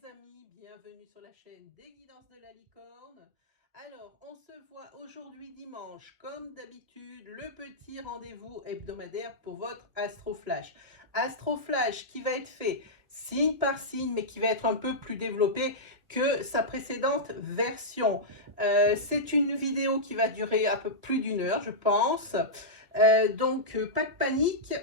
les amis, bienvenue sur la chaîne des guidances de la licorne. Alors, on se voit aujourd'hui dimanche, comme d'habitude, le petit rendez-vous hebdomadaire pour votre Astroflash. Astroflash qui va être fait signe par signe, mais qui va être un peu plus développé que sa précédente version. C'est une vidéo qui va durer un peu plus d'une heure, je pense. Donc, pas de panique.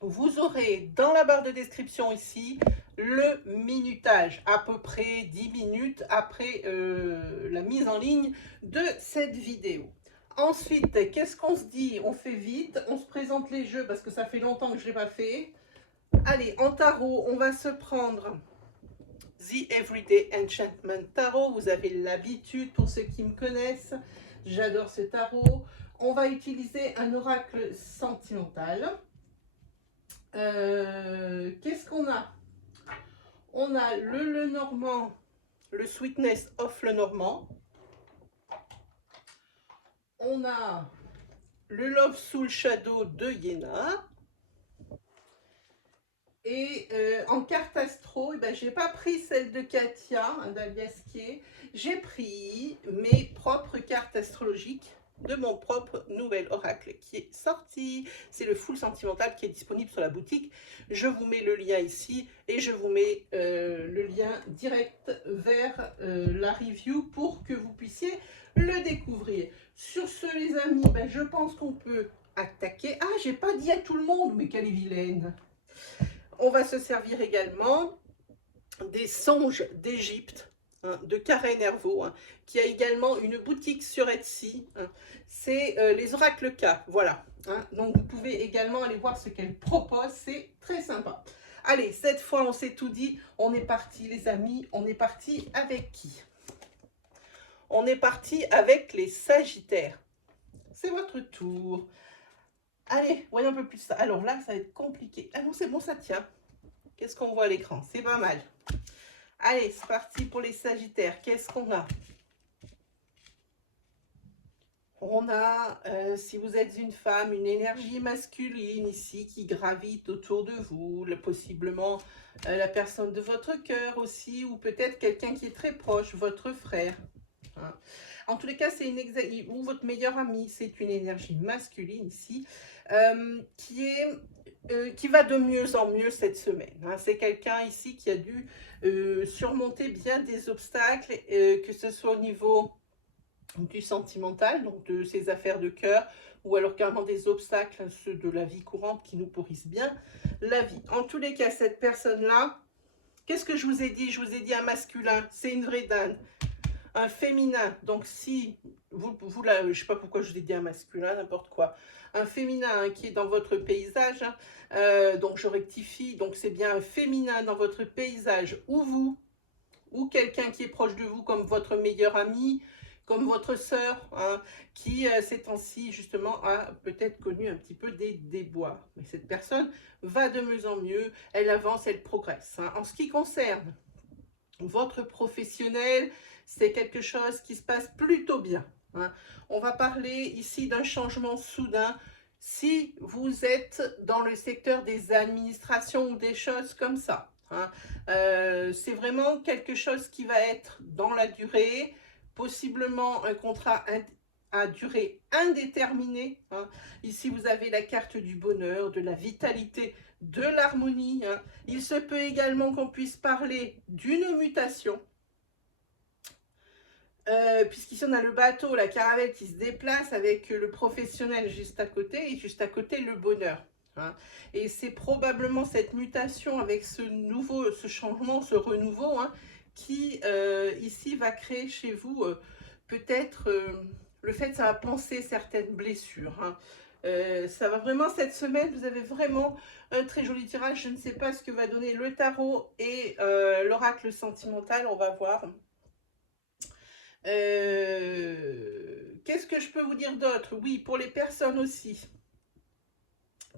Vous aurez dans la barre de description ici le minutage, à peu près 10 minutes après la mise en ligne de cette vidéo. Ensuite, qu'est-ce qu'on se dit? On fait vite, on se présente les jeux parce que ça fait longtemps que je ne l'ai pas fait. Allez, en tarot, on va se prendre The Everyday Enchantment Tarot. Vous avez l'habitude, pour ceux qui me connaissent, j'adore ce tarot. On va utiliser un oracle sentimental. Qu'est-ce qu'on a? On a le Normand, le Sweetness of le Normand. On a le Love Soul Shadow de Yéna. Et en carte astro, je n'ai pas pris celle de Katia, d'Aliasquier. J'ai pris mes propres cartes astrologiques de mon propre nouvel oracle qui est sorti. C'est le Full Sentimental qui est disponible sur la boutique. Je vous mets le lien ici et je vous mets le lien direct vers la review pour que vous puissiez le découvrir. Sur ce, les amis, je pense qu'on peut attaquer. Ah, j'ai pas dit à tout le monde, mais quelle est vilaine. On va se servir également des songes d'Égypte, de Karen Hervaux, qui a également une boutique sur Etsy. C'est les oracles K, voilà. Donc vous pouvez également aller voir ce qu'elle propose, c'est très sympa. Allez, cette fois on s'est tout dit, on est parti les amis, on est parti avec qui? On est parti avec les Sagittaires. C'est votre tour. Allez, voyons un peu plus ça. Alors là, ça va être compliqué. Ah non, c'est bon, ça tient. Qu'est-ce qu'on voit à l'écran? C'est pas mal. Allez, c'est parti pour les Sagittaires. Qu'est-ce qu'on a? On a, si vous êtes une femme, une énergie masculine ici qui gravite autour de vous, possiblement la personne de votre cœur aussi, ou peut-être quelqu'un qui est très proche, votre frère. En tous les cas, c'est ou votre meilleur ami, c'est une énergie masculine ici, qui va de mieux en mieux cette semaine. C'est quelqu'un ici qui a dû surmonter bien des obstacles, que ce soit au niveau du sentimental, donc de ses affaires de cœur, ou alors carrément des obstacles, ceux de la vie courante qui nous pourrissent bien la vie. En tous les cas, cette personne-là, qu'est-ce que je vous ai dit? Je vous ai dit un masculin, c'est une vraie dinde. Un féminin, donc si vous là, je ne sais pas pourquoi je vous ai dit un masculin, n'importe quoi, un féminin qui est dans votre paysage, donc je rectifie, donc c'est bien un féminin dans votre paysage, ou vous, ou quelqu'un qui est proche de vous comme votre meilleur ami, comme votre sœur, qui ces temps-ci justement a peut-être connu un petit peu des déboires. Mais cette personne va de mieux en mieux, elle avance, elle progresse. En ce qui concerne votre professionnel, c'est quelque chose qui se passe plutôt bien. On va parler ici d'un changement soudain. Si vous êtes dans le secteur des administrations ou des choses comme ça, c'est vraiment quelque chose qui va être dans la durée, possiblement un contrat à durée indéterminée. Ici, vous avez la carte du bonheur, de la vitalité, de l'harmonie. Il se peut également qu'on puisse parler d'une mutation. Puisqu'ici on a le bateau, la caravelle qui se déplace avec le professionnel juste à côté et juste à côté le bonheur. Et c'est probablement cette mutation avec ce changement, ce renouveau, qui ici va créer chez vous peut-être le fait que ça va penser certaines blessures. Ça va vraiment cette semaine, vous avez vraiment un très joli tirage. Je ne sais pas ce que va donner le tarot et l'oracle sentimental, on va voir. Qu'est-ce que je peux vous dire d'autre? Oui, pour les personnes aussi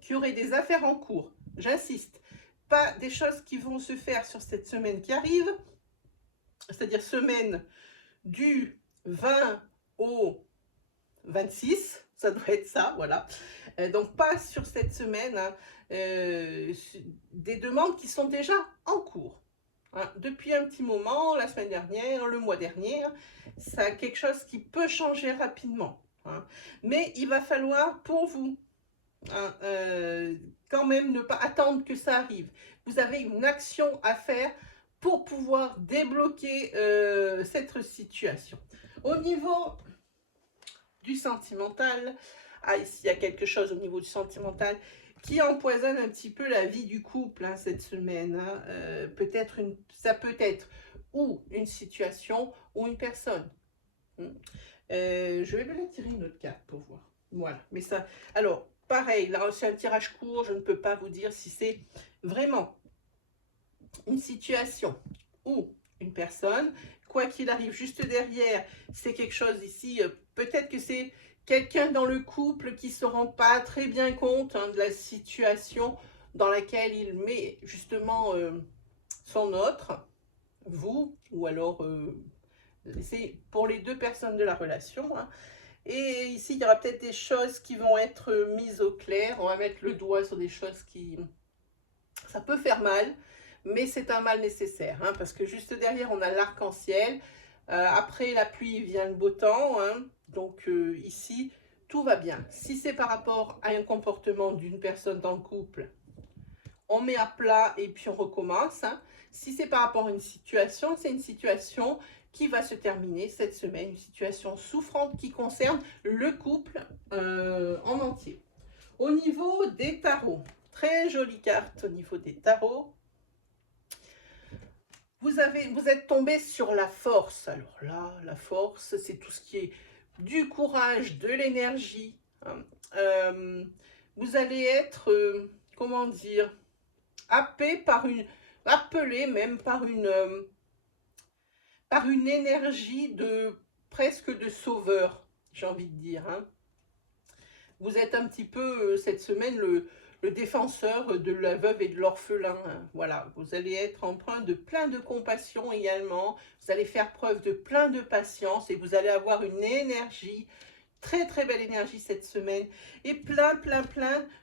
qui auraient des affaires en cours, j'insiste, pas des choses qui vont se faire sur cette semaine qui arrive, c'est-à-dire semaine du 20 au 26, ça doit être ça, voilà. Donc pas sur cette semaine, des demandes qui sont déjà en cours. hein. Depuis un petit moment, la semaine dernière, le mois dernier, hein, ça a quelque chose qui peut changer rapidement, hein. Mais il va falloir pour vous, hein, quand même ne pas attendre que ça arrive. Vous avez une action à faire pour pouvoir débloquer cette situation. Au niveau du sentimental, ah, ici il y a quelque chose au niveau du sentimental qui empoisonne un petit peu la vie du couple, hein, cette semaine, hein. Ça peut être ou une situation ou une personne. Je vais me tirer une autre carte pour voir. Voilà, mais ça... Alors, pareil, là c'est un tirage court, je ne peux pas vous dire si c'est vraiment une situation ou une personne. Quoi qu'il arrive, juste derrière, c'est quelque chose ici, peut-être que c'est quelqu'un dans le couple qui ne se rend pas très bien compte, hein, de la situation dans laquelle il met justement son autre, vous, ou alors c'est pour les deux personnes de la relation, hein. Et ici, il y aura peut-être des choses qui vont être mises au clair. On va mettre le doigt sur des choses qui... Ça peut faire mal, mais c'est un mal nécessaire, hein, parce que juste derrière, on a l'arc-en-ciel. Après la pluie vient le beau temps, hein. Donc ici, tout va bien. Si c'est par rapport à un comportement d'une personne dans le couple, on met à plat et puis on recommence, hein. Si c'est par rapport à une situation, c'est une situation qui va se terminer cette semaine, une situation souffrante qui concerne le couple en entier. Au niveau des tarots, très jolie carte au niveau des tarots. Vous êtes tombé sur la force. Alors là, la force, c'est tout ce qui est du courage, de l'énergie, hein. Vous allez être, comment dire, appelé même par une énergie de presque de sauveur, j'ai envie de dire, hein. Vous êtes un petit peu cette semaine le défenseur de la veuve et de l'orphelin, hein. Voilà, vous allez être empreint de plein de compassion également, vous allez faire preuve de plein de patience et vous allez avoir une énergie, très très belle énergie cette semaine et plein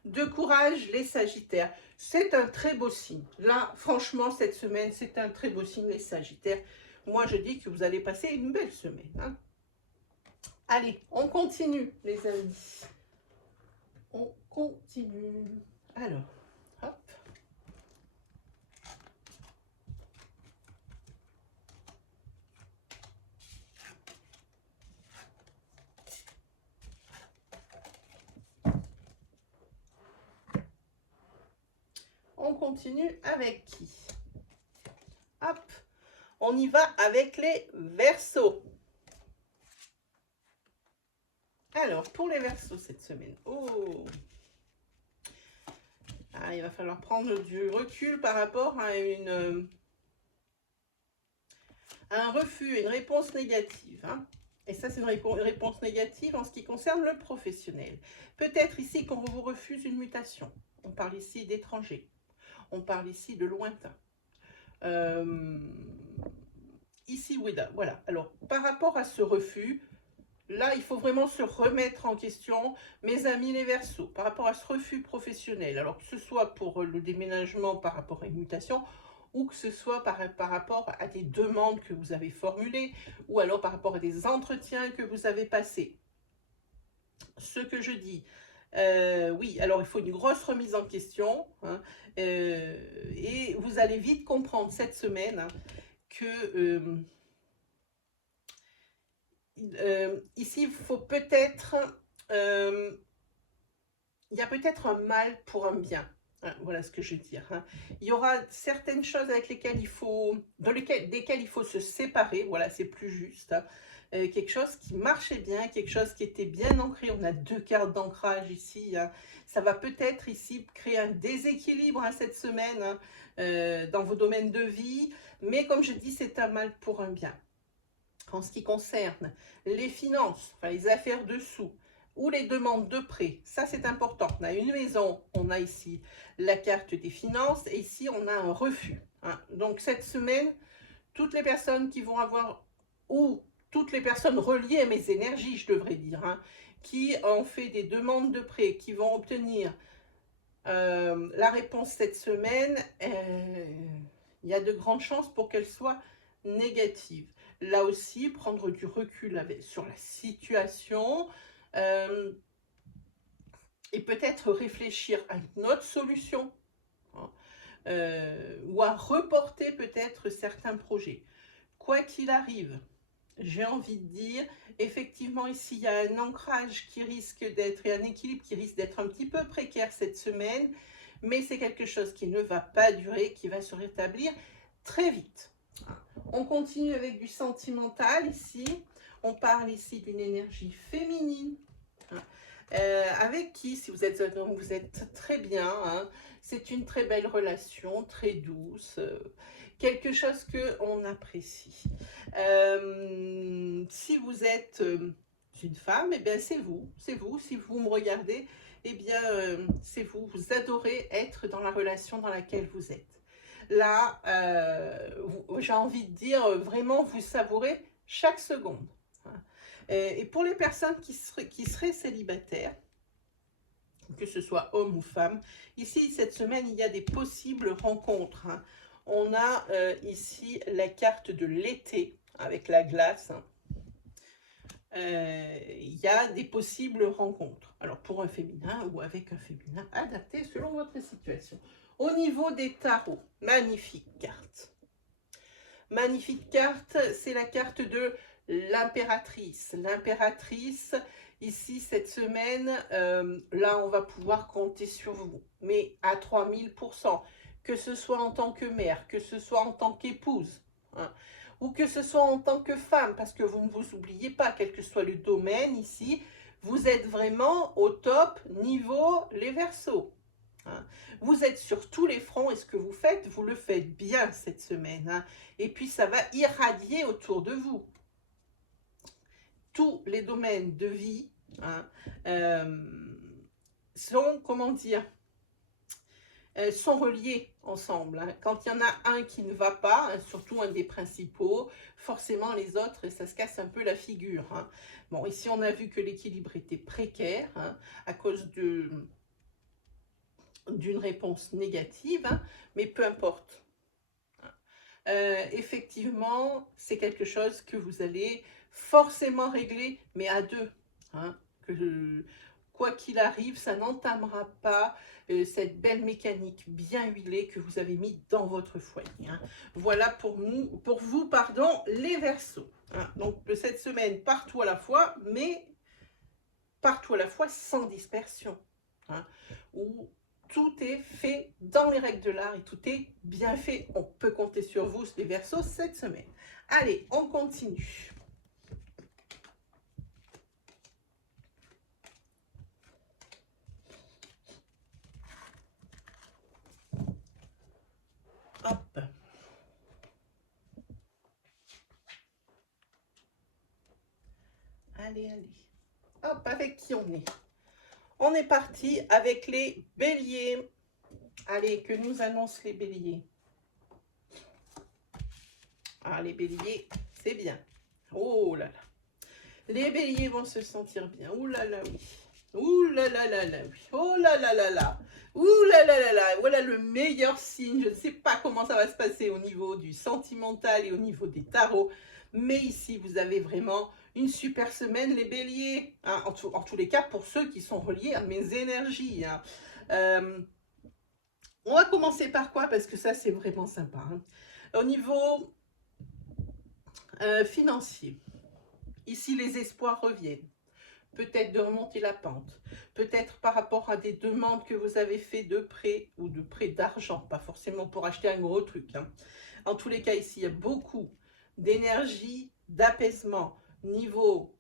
de courage les Sagittaires. C'est un très beau signe. Là, franchement, cette semaine, c'est un très beau signe les Sagittaires. Moi, je dis que vous allez passer une belle semaine, hein. Allez, on continue les amis. On continue. Alors, hop. On continue avec qui? Hop. On y va avec les Verseaux. Alors, pour les Verseaux cette semaine. Oh! Ah, il va falloir prendre du recul par rapport à un refus, une réponse négative, hein. Et ça, c'est une réponse négative en ce qui concerne le professionnel. Peut-être ici qu'on vous refuse une mutation. On parle ici d'étrangers. On parle ici de lointain. Ici, oui, voilà. Alors, par rapport à ce refus, là, il faut vraiment se remettre en question, mes amis les Verseaux, par rapport à ce refus professionnel. Alors, que ce soit pour le déménagement par rapport à une mutation, ou que ce soit par rapport à des demandes que vous avez formulées, ou alors par rapport à des entretiens que vous avez passés. Ce que je dis, oui, alors il faut une grosse remise en question, hein, et vous allez vite comprendre cette semaine, hein, que ici, il faut peut-être, il y a peut-être un mal pour un bien. Hein, voilà ce que je veux dire, hein. Il y aura certaines choses avec desquelles il faut se séparer, voilà, c'est plus juste, hein. Quelque chose qui marchait bien, quelque chose qui était bien ancré. On a deux cartes d'ancrage ici, hein. Ça va peut-être ici créer un déséquilibre, hein, cette semaine, hein, dans vos domaines de vie. Mais comme je dis, c'est un mal pour un bien. En ce qui concerne les finances, enfin les affaires de sous, ou les demandes de prêt, ça c'est important. On a une maison, on a ici la carte des finances, et ici on a un refus, hein. Donc cette semaine, toutes les personnes qui vont avoir, ou toutes les personnes reliées à mes énergies, je devrais dire, hein, qui ont fait des demandes de prêt, qui vont obtenir la réponse cette semaine, il y a de grandes chances pour qu'elle soit négative. Là aussi, prendre du recul sur la situation et peut-être réfléchir à une autre solution, hein, ou à reporter peut-être certains projets. Quoi qu'il arrive, j'ai envie de dire, effectivement, ici, il y a un ancrage qui risque d'être, et un équilibre qui risque d'être un petit peu précaire cette semaine, mais c'est quelque chose qui ne va pas durer, qui va se rétablir très vite. On continue avec du sentimental ici. On parle ici d'une énergie féminine. Avec qui, si vous êtes un homme, vous êtes très bien. Hein. C'est une très belle relation, très douce. Quelque chose qu'on apprécie. Si vous êtes une femme, eh bien c'est vous. C'est vous. Si vous me regardez, eh bien c'est vous. Vous adorez être dans la relation dans laquelle vous êtes. Là, j'ai envie de dire, vraiment, vous savourez chaque seconde. Et pour les personnes qui seraient célibataires, que ce soit homme ou femme, ici, cette semaine, il y a des possibles rencontres. Hein. On a ici la carte de l'été avec la glace. Il y a des possibles rencontres. Alors, pour un féminin ou avec un féminin adapté selon votre situation. Au niveau des tarots, magnifique carte. Magnifique carte, c'est la carte de l'impératrice. L'impératrice, ici, cette semaine, là, on va pouvoir compter sur vous. Mais à 3000%, que ce soit en tant que mère, que ce soit en tant qu'épouse, hein, ou que ce soit en tant que femme, parce que vous ne vous oubliez pas, quel que soit le domaine ici, vous êtes vraiment au top niveau les Verseaux. Hein. Vous êtes sur tous les fronts et ce que vous le faites bien cette semaine. Hein. Et puis ça va irradier autour de vous. Tous les domaines de vie hein, sont, comment dire, sont reliés ensemble. Hein. Quand il y en a un qui ne va pas, hein, surtout un des principaux, forcément les autres, ça se casse un peu la figure. Hein. Bon, ici on a vu que l'équilibre était précaire hein, à cause d'une réponse négative, hein, mais peu importe. Effectivement, c'est quelque chose que vous allez forcément régler, mais à deux. Hein, quoi qu'il arrive, ça n'entamera pas cette belle mécanique bien huilée que vous avez mis dans votre foyer. Hein. Voilà pour vous, les Verseaux. Hein. Donc, cette semaine, partout à la fois, mais partout à la fois sans dispersion. Hein, où tout est fait dans les règles de l'art et tout est bien fait. On peut compter sur vous, les Verseaux, cette semaine. Allez, on continue. Hop. Allez, allez. Hop, avec qui on est? On est parti avec les Béliers. Allez, que nous annoncent les Béliers? Ah, les Béliers, c'est bien. Oh là là. Les Béliers vont se sentir bien. Ouh là là, oui. Ouh là là là là, oui. Oh là là là là. Ouh là là là là. Voilà le meilleur signe. Je ne sais pas comment ça va se passer au niveau du sentimental et au niveau des tarots. Mais ici, vous avez vraiment une super semaine, les Béliers. Hein, en tous les cas, pour ceux qui sont reliés à mes énergies. Hein. On va commencer par quoi? Parce que ça, c'est vraiment sympa. Hein. Au niveau financier, ici, les espoirs reviennent. Peut-être de remonter la pente. Peut-être par rapport à des demandes que vous avez fait de prêt ou de prêt d'argent. Pas forcément pour acheter un gros truc. Hein. En tous les cas, ici, il y a beaucoup d'énergie, d'apaisement, niveau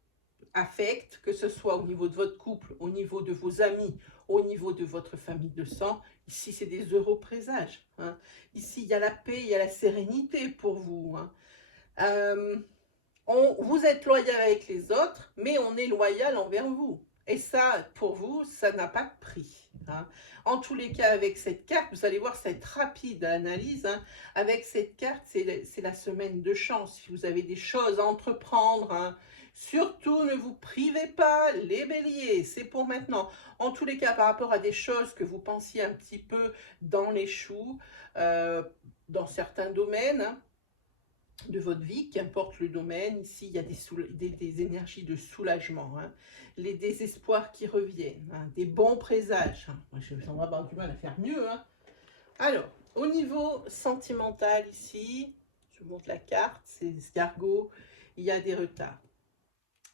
affect, que ce soit au niveau de votre couple, au niveau de vos amis, au niveau de votre famille de sang. Ici, c'est des heureux présages. Hein. Ici, il y a la paix, il y a la sérénité pour vous. Hein. Vous êtes loyal avec les autres, mais on est loyal envers vous. Et ça, pour vous, ça n'a pas de prix. Hein. En tous les cas, avec cette carte, vous allez voir cette rapide analyse. Hein. Avec cette carte, c'est la semaine de chance. Si vous avez des choses à entreprendre, hein, surtout ne vous privez pas, les Béliers, c'est pour maintenant. En tous les cas, par rapport à des choses que vous pensiez un petit peu dans les choux, dans certains domaines hein, de votre vie, qu'importe le domaine. Ici, il y a des énergies de soulagement, hein, les désespoirs qui reviennent, hein, des bons présages. Hein. Moi, je vais avoir du mal à faire mieux. Hein. Alors, au niveau sentimental, ici, je vous montre la carte, c'est escargot, il y a des retards.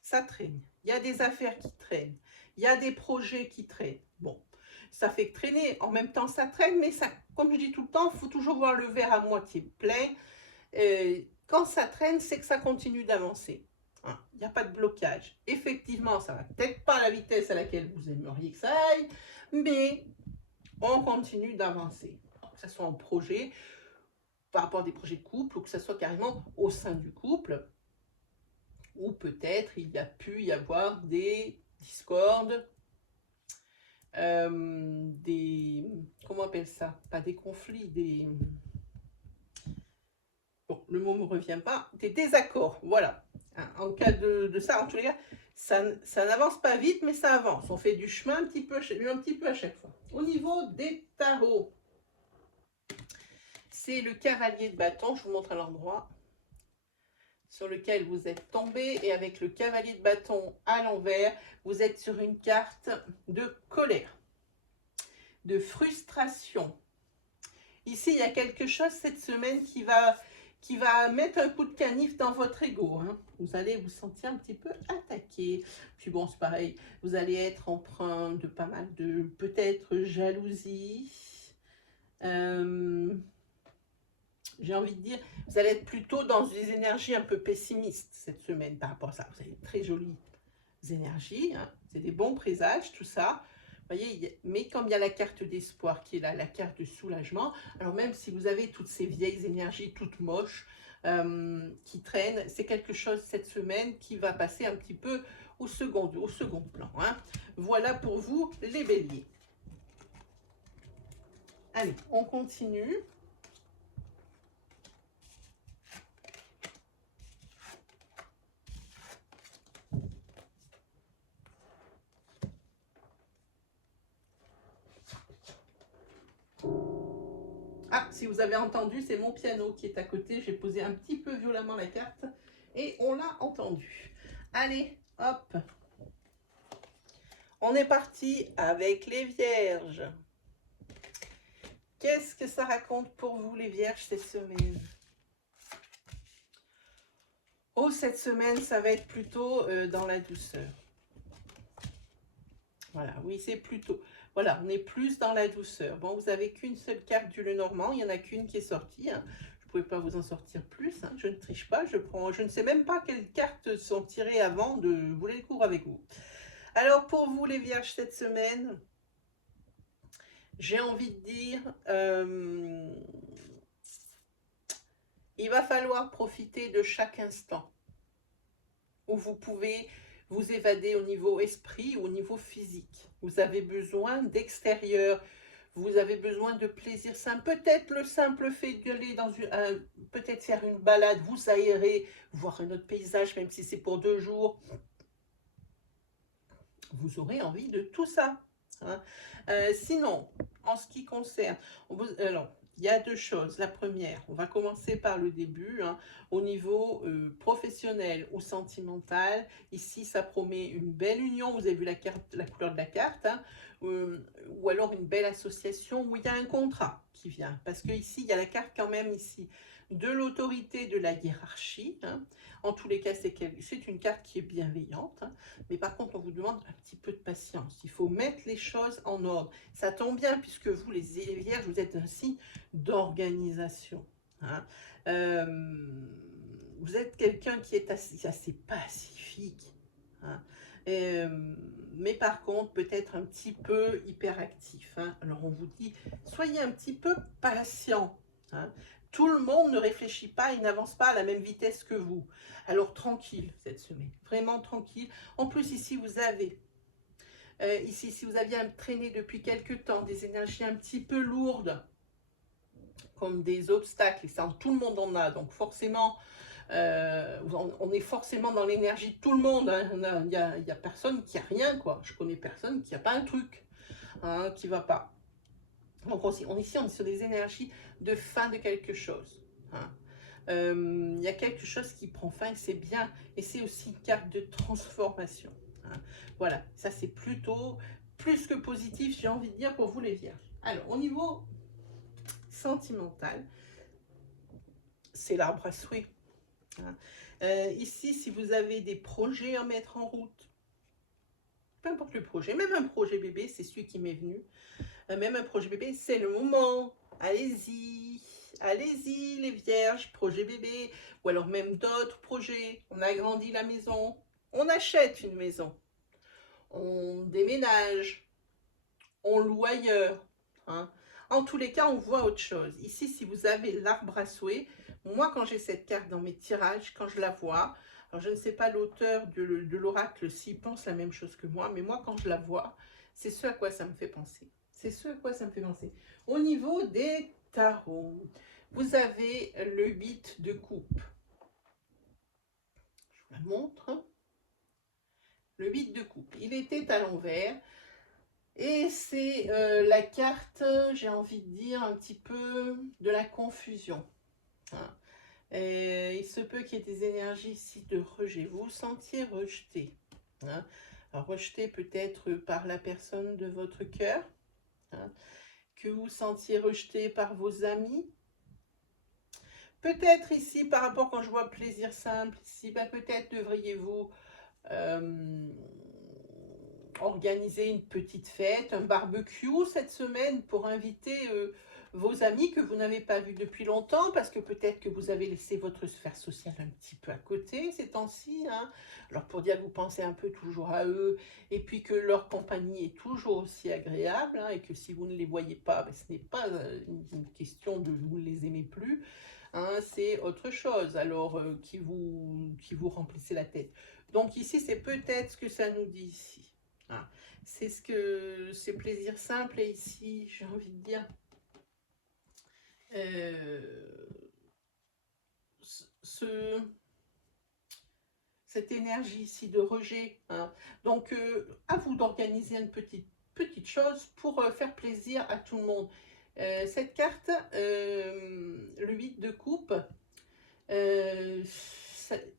Ça traîne. Il y a des affaires qui traînent. Il y a des projets qui traînent. Bon, ça fait que traîner. En même temps, ça traîne, mais ça, comme je dis tout le temps, il faut toujours voir le verre à moitié plein. Quand ça traîne, c'est que ça continue d'avancer. Hein, il n'y a pas de blocage. Effectivement, ça ne va peut-être pas à la vitesse à laquelle vous aimeriez que ça aille, mais on continue d'avancer. Que ce soit en projet, par rapport à des projets de couple, ou que ce soit carrément au sein du couple, ou peut-être il y a pu y avoir des discordes, comment on appelle ça? Pas des conflits, bon, le mot ne me revient pas, des désaccords, voilà. Hein, en cas de ça, en tous les cas, ça n'avance pas vite, mais ça avance. On fait du chemin un petit peu à chaque fois. Au niveau des tarots, c'est le cavalier de bâton, je vous montre à l'endroit sur lequel vous êtes tombé, et avec le cavalier de bâton à l'envers, vous êtes sur une carte de colère, de frustration. Ici, il y a quelque chose cette semaine qui va mettre un coup de canif dans votre ego. Hein. Vous allez vous sentir un petit peu attaqué. Puis bon, c'est pareil, vous allez être empreint de pas mal de, peut-être, jalousie. J'ai envie de dire, vous allez être plutôt dans des énergies un peu pessimistes cette semaine par rapport à ça. Vous avez de très jolies énergies, hein. C'est des bons présages, tout ça. Vous voyez, mais comme il y a la carte d'espoir qui est là, la carte de soulagement, alors même si vous avez toutes ces vieilles énergies toutes moches qui traînent, c'est quelque chose cette semaine qui va passer un petit peu au second plan. Hein. Voilà pour vous les béliers. Allez, on continue. Ah, si vous avez entendu, c'est mon piano qui est à côté. J'ai posé un petit peu violemment la carte et on l'a entendu. Allez, hop. On est parti avec les vierges. Qu'est-ce que ça raconte pour vous, les vierges, cette semaine? Oh, cette semaine, ça va être plutôt dans la douceur. Voilà, oui, c'est plutôt... Voilà, on est plus dans la douceur. Bon, vous avez qu'une seule carte du Lenormand, il n'y en a qu'une qui est sortie. Hein. Je ne pouvais pas vous en sortir plus, hein. Je ne triche pas, je ne sais même pas quelles cartes sont tirées avant de voler le cours avec vous. Alors, pour vous, les vierges, cette semaine, j'ai envie de dire, il va falloir profiter de chaque instant où vous pouvez vous évader au niveau esprit ou au niveau physique. Vous avez besoin d'extérieur, vous avez besoin de plaisir simple. Peut-être le simple fait d'aller dans peut-être faire une balade, vous aérer, voir un autre paysage, même si c'est pour 2 jours. Vous aurez envie de tout ça. Hein. Sinon, en ce qui concerne... Alors, il y a 2 choses. La première, on va commencer par le début. Hein. Au niveau professionnel ou sentimental, ici, ça promet une belle union. Vous avez vu la couleur de la carte. Hein. Ou alors une belle association où il y a un contrat qui vient. Parce que ici, il y a la carte quand même ici de l'autorité, de la hiérarchie. Hein. En tous les cas, c'est une carte qui est bienveillante. Hein. Mais par contre, on vous demande un petit peu de patience. Il faut mettre les choses en ordre. Ça tombe bien puisque vous, les vierges, vous êtes un signe d'organisation. Hein. Vous êtes quelqu'un qui est assez pacifique. Hein. Mais par contre, peut-être un petit peu hyperactif. Hein. Alors, on vous dit, soyez un petit peu patient. Hein. Tout le monde ne réfléchit pas et n'avance pas à la même vitesse que vous. Alors, tranquille cette semaine, vraiment tranquille. En plus, ici, vous avez, ici, si vous aviez traîné depuis quelques temps des énergies un petit peu lourdes, comme des obstacles, et ça, tout le monde en a, donc forcément, on est forcément dans l'énergie de tout le monde. Hein. Il y a personne qui a rien, quoi. Je connais personne qui n'a pas un truc hein, qui ne va pas. Donc ici, on est sur des énergies de fin de quelque chose. Hein. Il y a quelque chose qui prend fin et c'est bien. Et c'est aussi une carte de transformation. Hein. Voilà, ça c'est plutôt plus que positif, j'ai envie de dire, pour vous les vierges. Alors, au niveau sentimental, c'est l'arbre à souhait. Hein. Ici, si vous avez des projets à mettre en route, peu importe le projet, même un projet bébé, c'est celui qui m'est venu, même un projet bébé, c'est le moment. Allez-y, allez-y les vierges, projet bébé, ou alors même d'autres projets. On agrandit la maison, on achète une maison, on déménage, on loue ailleurs. Hein. En tous les cas, on voit autre chose. Ici, si vous avez l'arbre à souhait, moi, quand j'ai cette carte dans mes tirages, quand je la vois, alors je ne sais pas l'auteur de l'oracle s'il pense la même chose que moi, mais moi, quand je la vois, c'est ce à quoi ça me fait penser. C'est ce à quoi ça me fait penser. Au niveau des tarots, vous avez le 8 de coupe. Je vous la montre. Le 8 de coupe. Il était à l'envers. Et c'est la carte, j'ai envie de dire, un petit peu de la confusion. Hein. Il se peut qu'il y ait des énergies ici de rejet. Vous vous sentiez rejeté. Hein. Alors, rejeté peut-être par la personne de votre cœur. Hein. Que vous sentiez rejeté par vos amis. Peut-être ici, par rapport quand je vois plaisir simple, ici, ben, peut-être devriez-vous organiser une petite fête, un barbecue cette semaine pour inviter vos amis que vous n'avez pas vus depuis longtemps, parce que peut-être que vous avez laissé votre sphère sociale un petit peu à côté ces temps-ci. Hein. Alors pour dire que vous pensez un peu toujours à eux, et puis que leur compagnie est toujours aussi agréable, hein, et que si vous ne les voyez pas, ben, ce n'est pas une question de vous ne les aimez plus. Hein, c'est autre chose, alors qui vous remplissez la tête. Donc ici, c'est peut-être ce que ça nous dit ici. Ah, c'est ce que c'est plaisir simple et ici j'ai envie de dire cette énergie ici de rejet. Hein. Donc à vous d'organiser une petite chose pour faire plaisir à tout le monde. Cette carte, le 8 de coupe,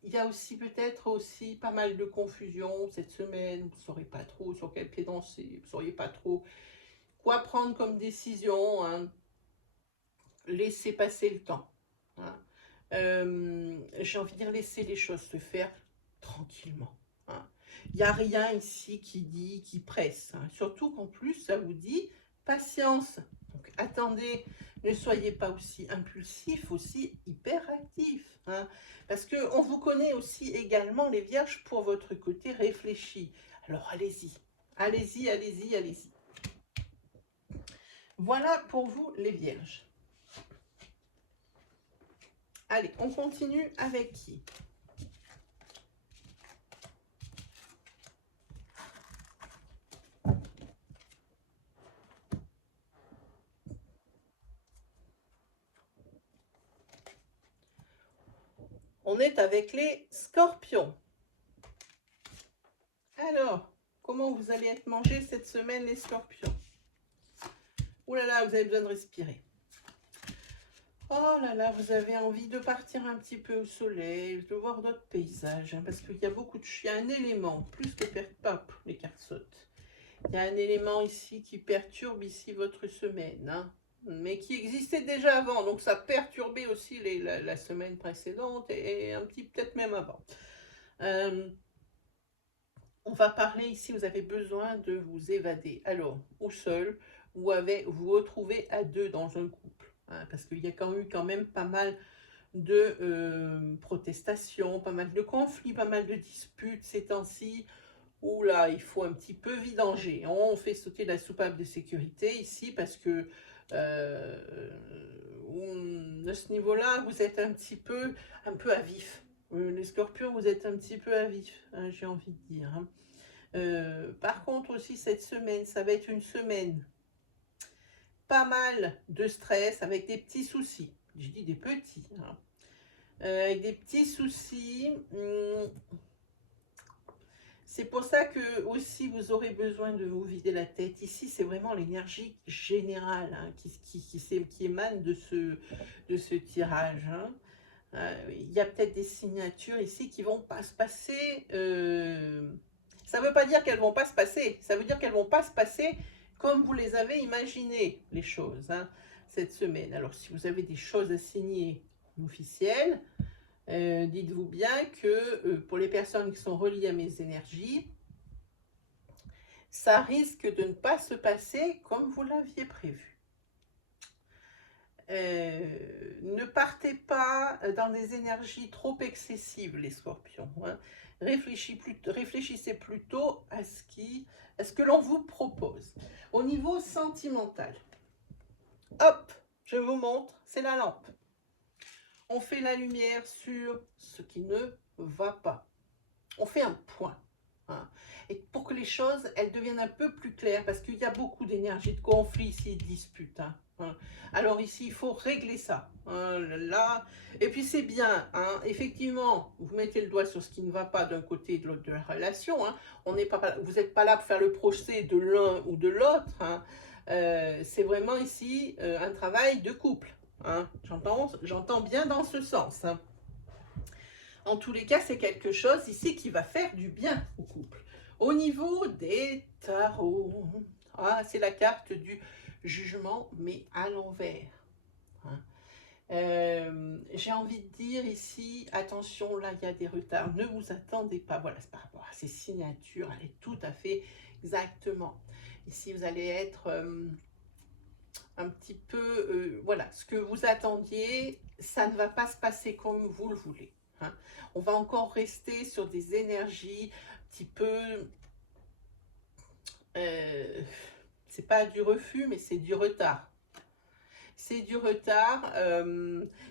il y a aussi peut-être aussi pas mal de confusion cette semaine, vous ne saurez pas trop sur quel pied danser, vous ne sauriez pas trop quoi prendre comme décision, hein. Laissez passer le temps. Hein. J'ai envie de dire laissez les choses se faire tranquillement. Hein. Il n'y a rien ici qui presse, hein. Surtout qu'en plus ça vous dit patience. Donc attendez, ne soyez pas aussi impulsif, aussi hyperactif. Hein, parce qu'on vous connaît aussi également, les vierges, pour votre côté réfléchi. Alors allez-y, allez-y, allez-y, allez-y. Voilà pour vous les vierges. Allez, on continue avec qui? On est avec les scorpions. Alors, comment vous allez être mangés cette semaine, les scorpions? Ouh là là, vous avez besoin de respirer. Oh là là, vous avez envie de partir un petit peu au soleil, de voir d'autres paysages, hein, parce qu'il y a beaucoup de... Il y a un élément, plus que... Hop, les cartes sautent. Il y a un élément ici qui perturbe ici votre semaine, hein, mais qui existait déjà avant, donc ça perturbait aussi la semaine précédente et un petit peut-être même avant. On va parler ici, vous avez besoin de vous évader. Alors, ou seul, ou vous retrouvez à deux dans un couple. Hein, parce qu'il y a quand même pas mal de protestations, pas mal de conflits, pas mal de disputes ces temps-ci. Où là, il faut un petit peu vidanger. On fait sauter la soupape de sécurité ici parce que à ce niveau-là, vous êtes un peu à vif. Les scorpions, vous êtes un petit peu à vif, hein, j'ai envie de dire. Hein. Par contre aussi, cette semaine, ça va être une semaine pas mal de stress avec des petits soucis. Je dis des petits. Hein. Avec des petits soucis. C'est pour ça que aussi vous aurez besoin de vous vider la tête. Ici, c'est vraiment l'énergie générale hein, qui émane de ce tirage. Hein. Il y a peut-être des signatures ici qui vont pas se passer. Ça ne veut pas dire qu'elles vont pas se passer. Ça veut dire qu'elles vont pas se passer comme vous les avez imaginées, les choses, hein, cette semaine. Alors, si vous avez des choses à signer officielles, dites-vous bien que pour les personnes qui sont reliées à mes énergies, ça risque de ne pas se passer comme vous l'aviez prévu. Ne partez pas dans des énergies trop excessives, les scorpions. Hein. Réfléchissez plutôt à ce que l'on vous propose. Au niveau sentimental, hop, je vous montre, c'est la lampe. On fait la lumière sur ce qui ne va pas. On fait un point. Hein. Et pour que les choses, elles deviennent un peu plus claires, parce qu'il y a beaucoup d'énergie de conflit ici, de dispute. Hein. Alors ici, il faut régler ça. Hein, là. Et puis c'est bien, hein, effectivement, vous mettez le doigt sur ce qui ne va pas d'un côté et de l'autre de la relation. Hein. Vous n'êtes pas là pour faire le procès de l'un ou de l'autre. Hein. C'est vraiment ici un travail de couple. Hein. J'entends bien dans ce sens. Hein. En tous les cas, c'est quelque chose ici qui va faire du bien au couple. Au niveau des tarots, c'est la carte du jugement, mais à l'envers. Hein. J'ai envie de dire ici, attention, là, il y a des retards. Ne vous attendez pas. Voilà, c'est par rapport à ces signatures. Allez, tout à fait exactement. Ici, vous allez être un petit peu... voilà, ce que vous attendiez, ça ne va pas se passer comme vous le voulez. Hein. On va encore rester sur des énergies un petit peu... c'est pas du refus, mais c'est du retard. C'est du retard.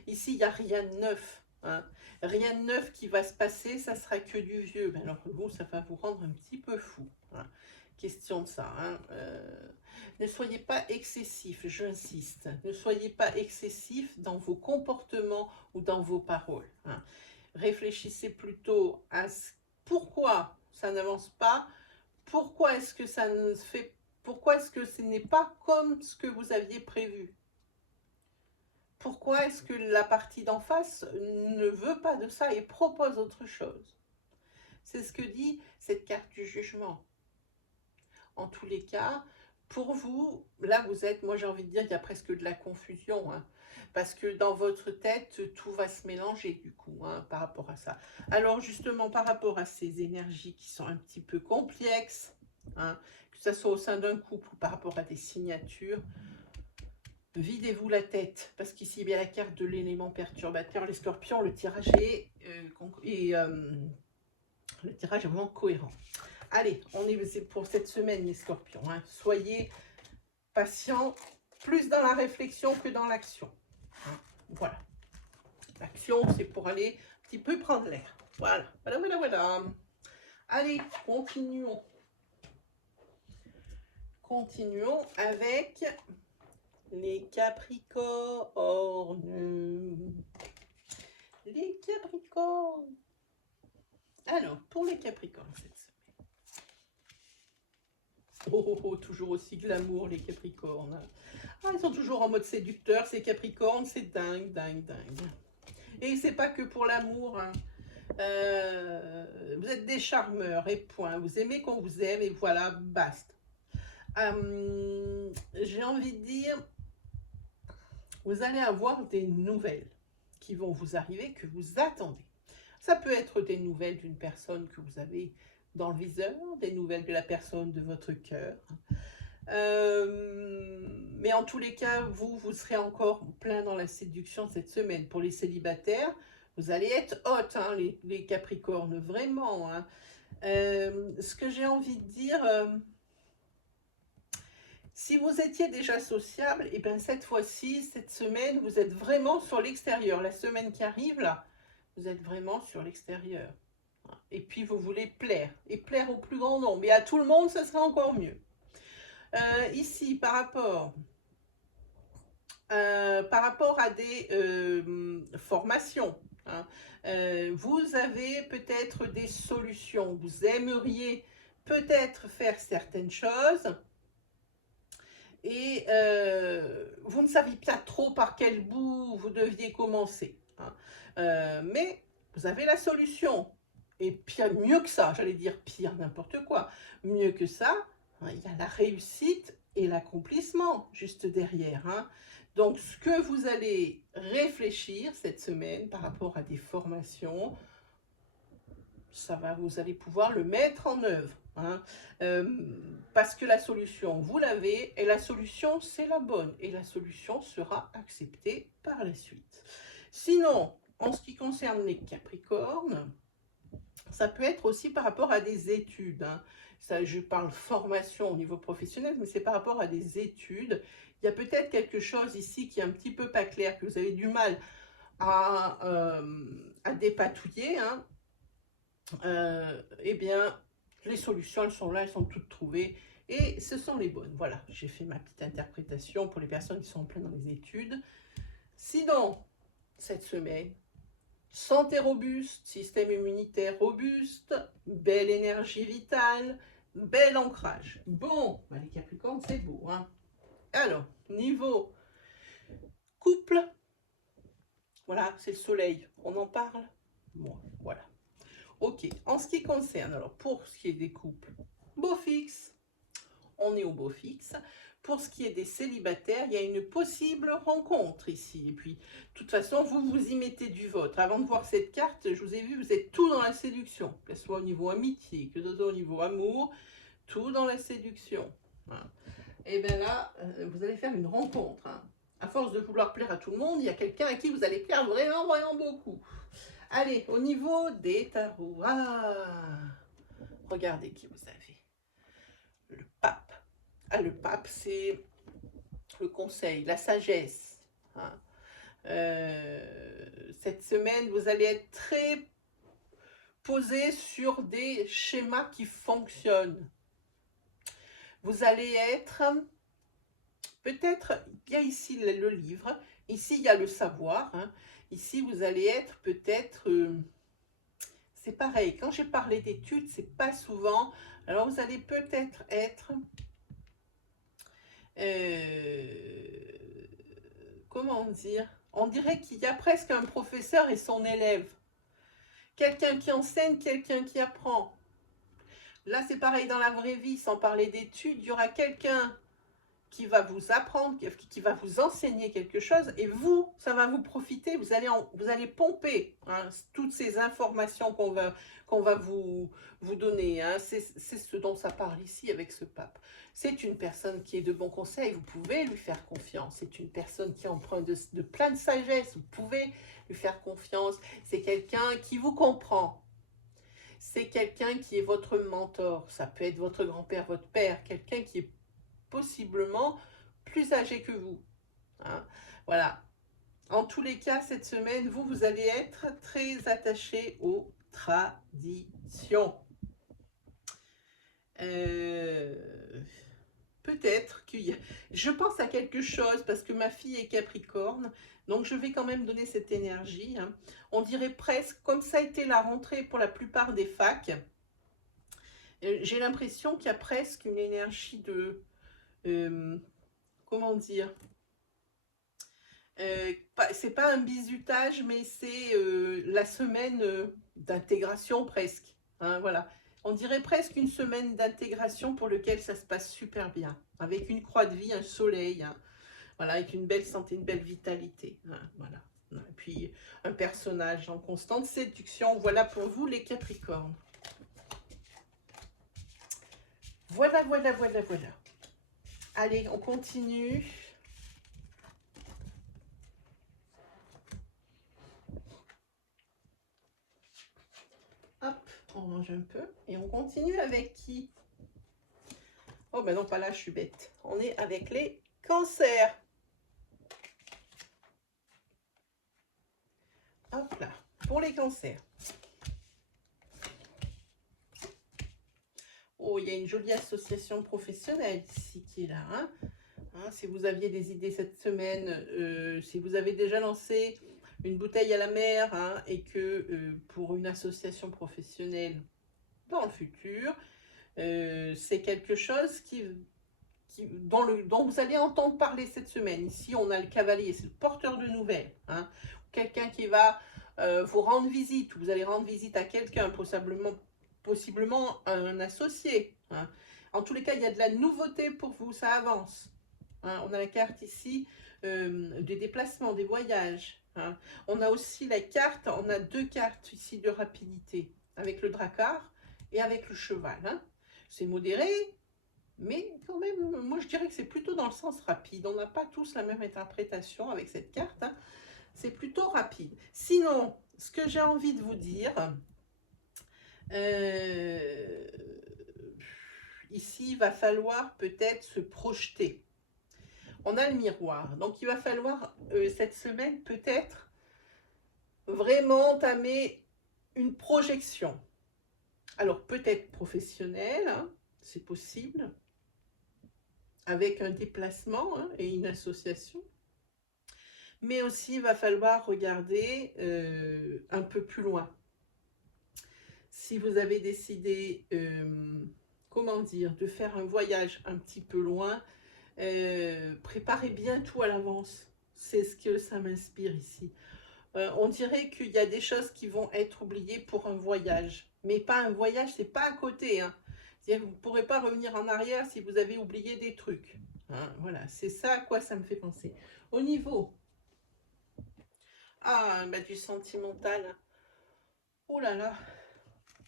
Ici, il n'y a rien de neuf. Hein. Rien de neuf qui va se passer, ça sera que du vieux. Mais alors vous, ça va vous rendre un petit peu fou. Hein. Question de ça. Hein. Ne soyez pas excessif, j'insiste. Ne soyez pas excessif dans vos comportements ou dans vos paroles. Hein. Réfléchissez plutôt à pourquoi ça n'avance pas, pourquoi est-ce que ça ne se fait, pourquoi est-ce que ce n'est pas comme ce que vous aviez prévu. Pourquoi est-ce que la partie d'en face ne veut pas de ça et propose autre chose? C'est ce que dit cette carte du jugement. En tous les cas, pour vous, là vous êtes, moi j'ai envie de dire, il y a presque de la confusion. Hein, parce que dans votre tête, tout va se mélanger du coup, hein, par rapport à ça. Alors justement, par rapport à ces énergies qui sont un petit peu complexes, hein, que ce soit au sein d'un couple ou par rapport à des signatures, videz-vous la tête, parce qu'ici, il y a bien la carte de l'élément perturbateur, les scorpions, le tirage est vraiment cohérent. Allez, c'est pour cette semaine, les scorpions. Hein. Soyez patients, plus dans la réflexion que dans l'action. Hein. Voilà. L'action, c'est pour aller un petit peu prendre l'air. Voilà, voilà, voilà, voilà. Allez, continuons. Continuons avec... les Capricornes. Les Capricornes. Alors, pour les Capricornes cette semaine. Toujours aussi glamour, les Capricornes. Ah, ils sont toujours en mode séducteur, ces Capricornes, c'est dingue, dingue, dingue. Et c'est pas que pour l'amour. Hein. Vous êtes des charmeurs et point. Vous aimez qu'on vous aime et voilà, basta. J'ai envie de dire... vous allez avoir des nouvelles qui vont vous arriver, que vous attendez. Ça peut être des nouvelles d'une personne que vous avez dans le viseur, des nouvelles de la personne de votre cœur. Mais en tous les cas, vous serez encore plein dans la séduction cette semaine. Pour les célibataires, vous allez être hot, hein, les Capricornes, vraiment. Hein. Ce que j'ai envie de dire... si vous étiez déjà sociable, et bien cette fois-ci, cette semaine, vous êtes vraiment sur l'extérieur. La semaine qui arrive, là, vous êtes vraiment sur l'extérieur. Et puis, vous voulez plaire. Et plaire au plus grand nombre. Et à tout le monde, ce sera encore mieux. Ici, par rapport à des formations, hein. Vous avez peut-être des solutions. Vous aimeriez peut-être faire certaines choses et vous ne saviez pas trop par quel bout vous deviez commencer, hein. Mais vous avez la solution. Et pire, mieux que ça, j'allais dire pire, n'importe quoi. Mieux que ça, hein, il y a la réussite et l'accomplissement juste derrière, hein. Donc, ce que vous allez réfléchir cette semaine par rapport à des formations, vous allez pouvoir le mettre en œuvre, hein. Parce que la solution, vous l'avez, et la solution, c'est la bonne, et la solution sera acceptée par la suite. Sinon, en ce qui concerne les Capricornes, ça peut être aussi par rapport à des études, hein. Ça, je parle formation au niveau professionnel, mais c'est par rapport à des études. Il y a peut-être quelque chose ici qui est un petit peu pas clair, que vous avez du mal à dépatouiller, hein. Eh bien, les solutions, elles sont là, elles sont toutes trouvées. Et ce sont les bonnes. Voilà, j'ai fait ma petite interprétation pour les personnes qui sont en plein dans les études. Sinon, cette semaine, santé robuste, système immunitaire robuste, belle énergie vitale, bel ancrage. Bon, bah les Capricornes, c'est beau, hein. Alors, niveau couple, voilà, c'est le soleil. On en parle? Bon, voilà. Ok, en ce qui concerne, alors pour ce qui est des couples, beau fixe, on est au beau fixe. Pour ce qui est des célibataires, il y a une possible rencontre ici. Et puis, de toute façon, vous y mettez du vôtre. Avant de voir cette carte, je vous ai vu, vous êtes tout dans la séduction. Que ce soit au niveau amitié, que ce soit au niveau amour, tout dans la séduction, hein. Et bien là, vous allez faire une rencontre, hein. À force de vouloir plaire à tout le monde, il y a quelqu'un à qui vous allez plaire vraiment, vraiment beaucoup. Allez, au niveau des tarots, regardez qui vous avez. Le pape. Ah, le pape, c'est le conseil, la sagesse, hein. Cette semaine, vous allez être très posé sur des schémas qui fonctionnent. Vous allez être, peut-être, il y a ici le livre, ici il y a le savoir, hein. Ici vous allez être peut-être, c'est pareil, quand j'ai parlé d'études, c'est pas souvent, alors vous allez peut-être être, comment dire, on dirait qu'il y a presque un professeur et son élève. Quelqu'un qui enseigne, quelqu'un qui apprend. Là, c'est pareil dans la vraie vie, sans parler d'études, il y aura quelqu'un qui va vous apprendre, qui va vous enseigner quelque chose, et vous, ça va vous profiter, vous allez pomper, hein, toutes ces informations qu'on va vous donner, hein. C'est ce dont ça parle ici avec ce pape. C'est une personne qui est de bons conseils, vous pouvez lui faire confiance. C'est une personne qui emprunte de plein de sagesse, vous pouvez lui faire confiance. C'est quelqu'un qui vous comprend. C'est quelqu'un qui est votre mentor. Ça peut être votre grand-père, votre père, quelqu'un qui est possiblement plus âgé que vous, hein. Voilà. En tous les cas, cette semaine, vous allez être très attaché aux traditions. Peut-être qu'il y a... Je pense à quelque chose parce que ma fille est Capricorne, donc je vais quand même donner cette énergie, hein. On dirait presque, comme ça a été la rentrée pour la plupart des facs, j'ai l'impression qu'il y a presque une énergie de... comment dire, c'est pas un bizutage, mais c'est la semaine d'intégration presque, hein, voilà. On dirait presque une semaine d'intégration pour lequel ça se passe super bien, avec une croix de vie, un soleil, hein, voilà, avec une belle santé, une belle vitalité, hein, voilà. Et puis un personnage en constante séduction. Voilà pour vous les Capricornes. Voilà, voilà, voilà, voilà. Allez, on continue. Hop, on range un peu. Et on continue avec qui? Oh ben non, pas là, je suis bête. On est avec les cancers. Hop là, pour les cancers. Oh, il y a une jolie association professionnelle ici qui est là, hein. Si vous aviez des idées cette semaine, si vous avez déjà lancé une bouteille à la mer, hein, et que pour une association professionnelle dans le futur, c'est quelque chose dont vous allez entendre parler cette semaine. Ici, on a le cavalier, c'est le porteur de nouvelles, hein. Quelqu'un qui va vous rendre visite, vous allez rendre visite à quelqu'un, possiblement un associé, hein. En tous les cas, il y a de la nouveauté pour vous, ça avance, hein. On a la carte ici des déplacements, des voyages, hein. On a aussi la carte, on a deux cartes ici de rapidité, avec le drakkar et avec le cheval, hein. C'est modéré, mais quand même, moi je dirais que c'est plutôt dans le sens rapide. On n'a pas tous la même interprétation avec cette carte, hein. C'est plutôt rapide. Sinon, ce que j'ai envie de vous dire, ici, il va falloir peut-être se projeter. On a le miroir, donc il va falloir cette semaine peut-être vraiment entamer une projection. Alors peut-être professionnelle, hein, c'est possible, avec un déplacement, hein, et une association. Mais aussi, il va falloir regarder un peu plus loin. Si vous avez décidé, comment dire, de faire un voyage un petit peu loin, préparez bien tout à l'avance. C'est ce que ça m'inspire ici. On dirait qu'il y a des choses qui vont être oubliées pour un voyage. Mais pas un voyage, c'est pas à côté, hein. C'est-à-dire que vous ne pourrez pas revenir en arrière si vous avez oublié des trucs, hein. Voilà, c'est ça à quoi ça me fait penser. Au niveau du sentimental, oh là là,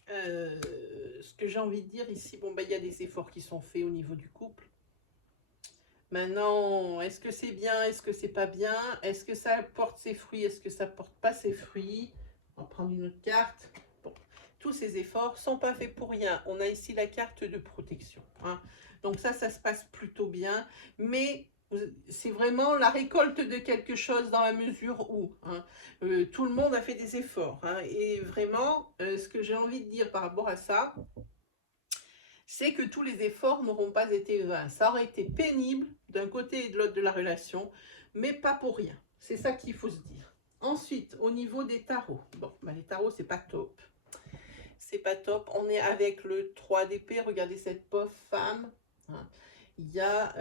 ce que j'ai envie de dire ici, bon, il y a des efforts qui sont faits au niveau du couple. Maintenant, est-ce que c'est bien, est-ce que c'est pas bien, est-ce que ça porte ses fruits, est-ce que ça porte pas ses fruits? On va prendre une autre carte. Bon, tous ces efforts sont pas faits pour rien. On a ici la carte de protection, hein. Donc ça se passe plutôt bien, mais c'est vraiment la récolte de quelque chose dans la mesure où, hein, tout le monde a fait des efforts, hein. Et vraiment, ce que j'ai envie de dire par rapport à ça, c'est que tous les efforts n'auront pas été vains. Ça aurait été pénible d'un côté et de l'autre de la relation, mais pas pour rien. C'est ça qu'il faut se dire. Ensuite, au niveau des tarots. Bon, les tarots, c'est pas top. C'est pas top. On est avec le 3 d'épée. Regardez cette pauvre femme, hein. Il y a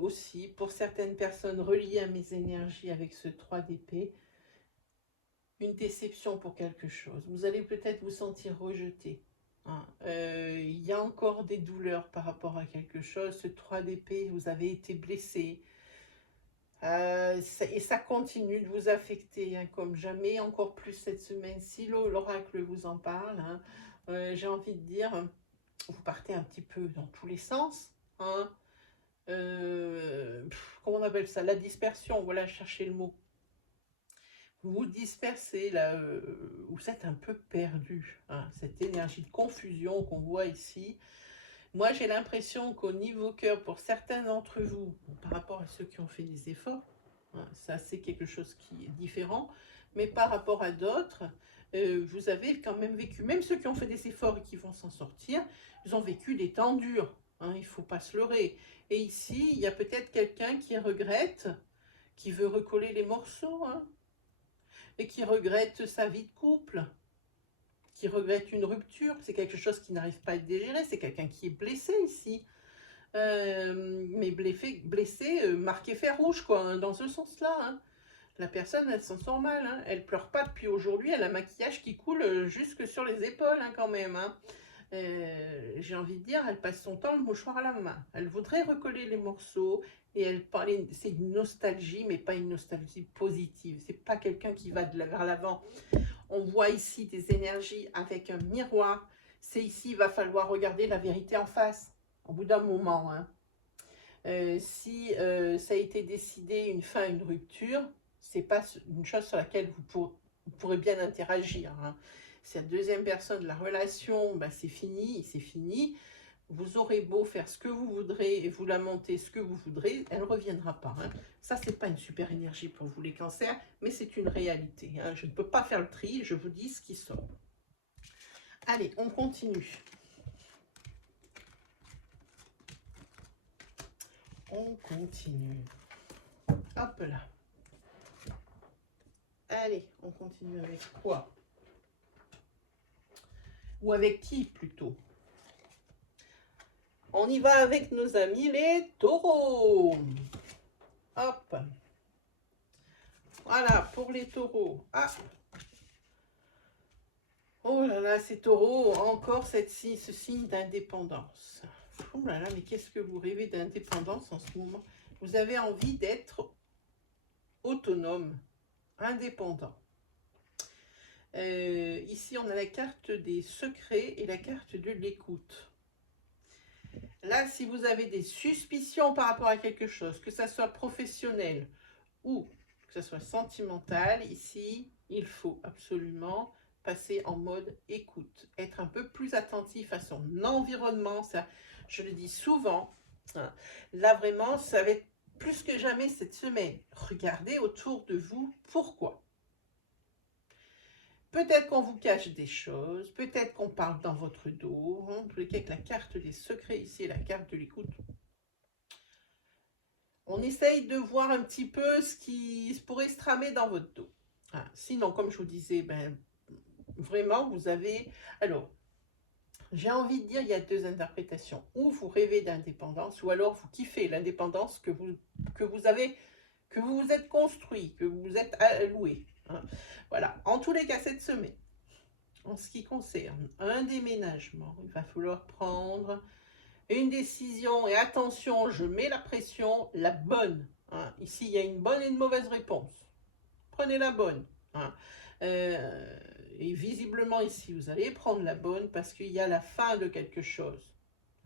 aussi, pour certaines personnes reliées à mes énergies avec ce 3 d'épée, une déception pour quelque chose. Vous allez peut-être vous sentir rejeté. Il y a encore des douleurs par rapport à quelque chose. Ce 3 d'épée, vous avez été blessé. Et ça continue de vous affecter, hein, comme jamais, encore plus cette semaine. Si l'oracle vous en parle, hein, j'ai envie de dire, vous partez un petit peu dans tous les sens, hein. Comment on appelle ça? La dispersion, voilà, cherchez le mot. Vous vous dispersez, là, vous êtes un peu perdu, hein, cette énergie de confusion qu'on voit ici. Moi, j'ai l'impression qu'au niveau cœur, pour certains d'entre vous, par rapport à ceux qui ont fait des efforts, hein, ça c'est quelque chose qui est différent, mais par rapport à d'autres, vous avez quand même vécu, même ceux qui ont fait des efforts et qui vont s'en sortir, ils ont vécu des temps durs, hein, il ne faut pas se leurrer. Et ici, il y a peut-être quelqu'un qui regrette, qui veut recoller les morceaux, hein, et qui regrette sa vie de couple, qui regrette une rupture. C'est quelque chose qui n'arrive pas à être digéré, c'est quelqu'un qui est blessé ici. Mais blessé, marqué fer rouge, quoi, hein, dans ce sens-là, hein. La personne, elle s'en sort mal, hein. Elle pleure pas depuis aujourd'hui, elle a un maquillage qui coule jusque sur les épaules, hein, quand même, hein. J'ai envie de dire, elle passe son temps le mouchoir à la main. Elle voudrait recoller les morceaux et elle parlait, c'est une nostalgie, mais pas une nostalgie positive. C'est pas quelqu'un qui va vers l'avant. On voit ici des énergies avec un miroir. C'est ici, il va falloir regarder la vérité en face, au bout d'un moment, hein. Si ça a été décidé, une fin, une rupture, c'est pas une chose sur laquelle vous pourrez bien interagir, hein. Si la deuxième personne de la relation, c'est fini, c'est fini. Vous aurez beau faire ce que vous voudrez et vous lamenter ce que vous voudrez, elle ne reviendra pas, hein. Ça, c'est pas une super énergie pour vous les cancers, mais c'est une réalité, hein. Je ne peux pas faire le tri, je vous dis ce qui sort. Allez, on continue. On continue. Hop là. Allez, on continue avec quoi? Ou avec qui plutôt? On y va avec nos amis les taureaux. Hop. Voilà, pour les taureaux. Ah. Oh là là, ces taureaux, encore ce signe d'indépendance. Oh là là, mais qu'est-ce que vous rêvez d'indépendance en ce moment? Vous avez envie d'être autonome, indépendant. Ici, on a la carte des secrets et la carte de l'écoute. Là, si vous avez des suspicions par rapport à quelque chose, que ça soit professionnel ou que ça soit sentimental, ici, il faut absolument passer en mode écoute, être un peu plus attentif à son environnement. Ça, je le dis souvent, hein. Là, vraiment, ça va être plus que jamais cette semaine. Regardez autour de vous, pourquoi? Peut-être qu'on vous cache des choses, peut-être qu'on parle dans votre dos. En tous les cas, avec la carte des secrets ici et la carte de l'écoute, on essaye de voir un petit peu ce qui pourrait se tramer dans votre dos. Ah, sinon, comme je vous disais, ben, vraiment, vous avez... Alors, j'ai envie de dire, il y a deux interprétations. Ou vous rêvez d'indépendance, ou alors vous kiffez l'indépendance que vous avez, que vous vous êtes construit, que vous vous êtes alloué. Hein. Voilà. En tous les cas, cette semaine, en ce qui concerne un déménagement, il va falloir prendre une décision. Et attention, je mets la pression, la bonne. Hein. Ici, il y a une bonne et une mauvaise réponse. Prenez la bonne. Hein. Et visiblement ici, vous allez prendre la bonne parce qu'il y a la fin de quelque chose.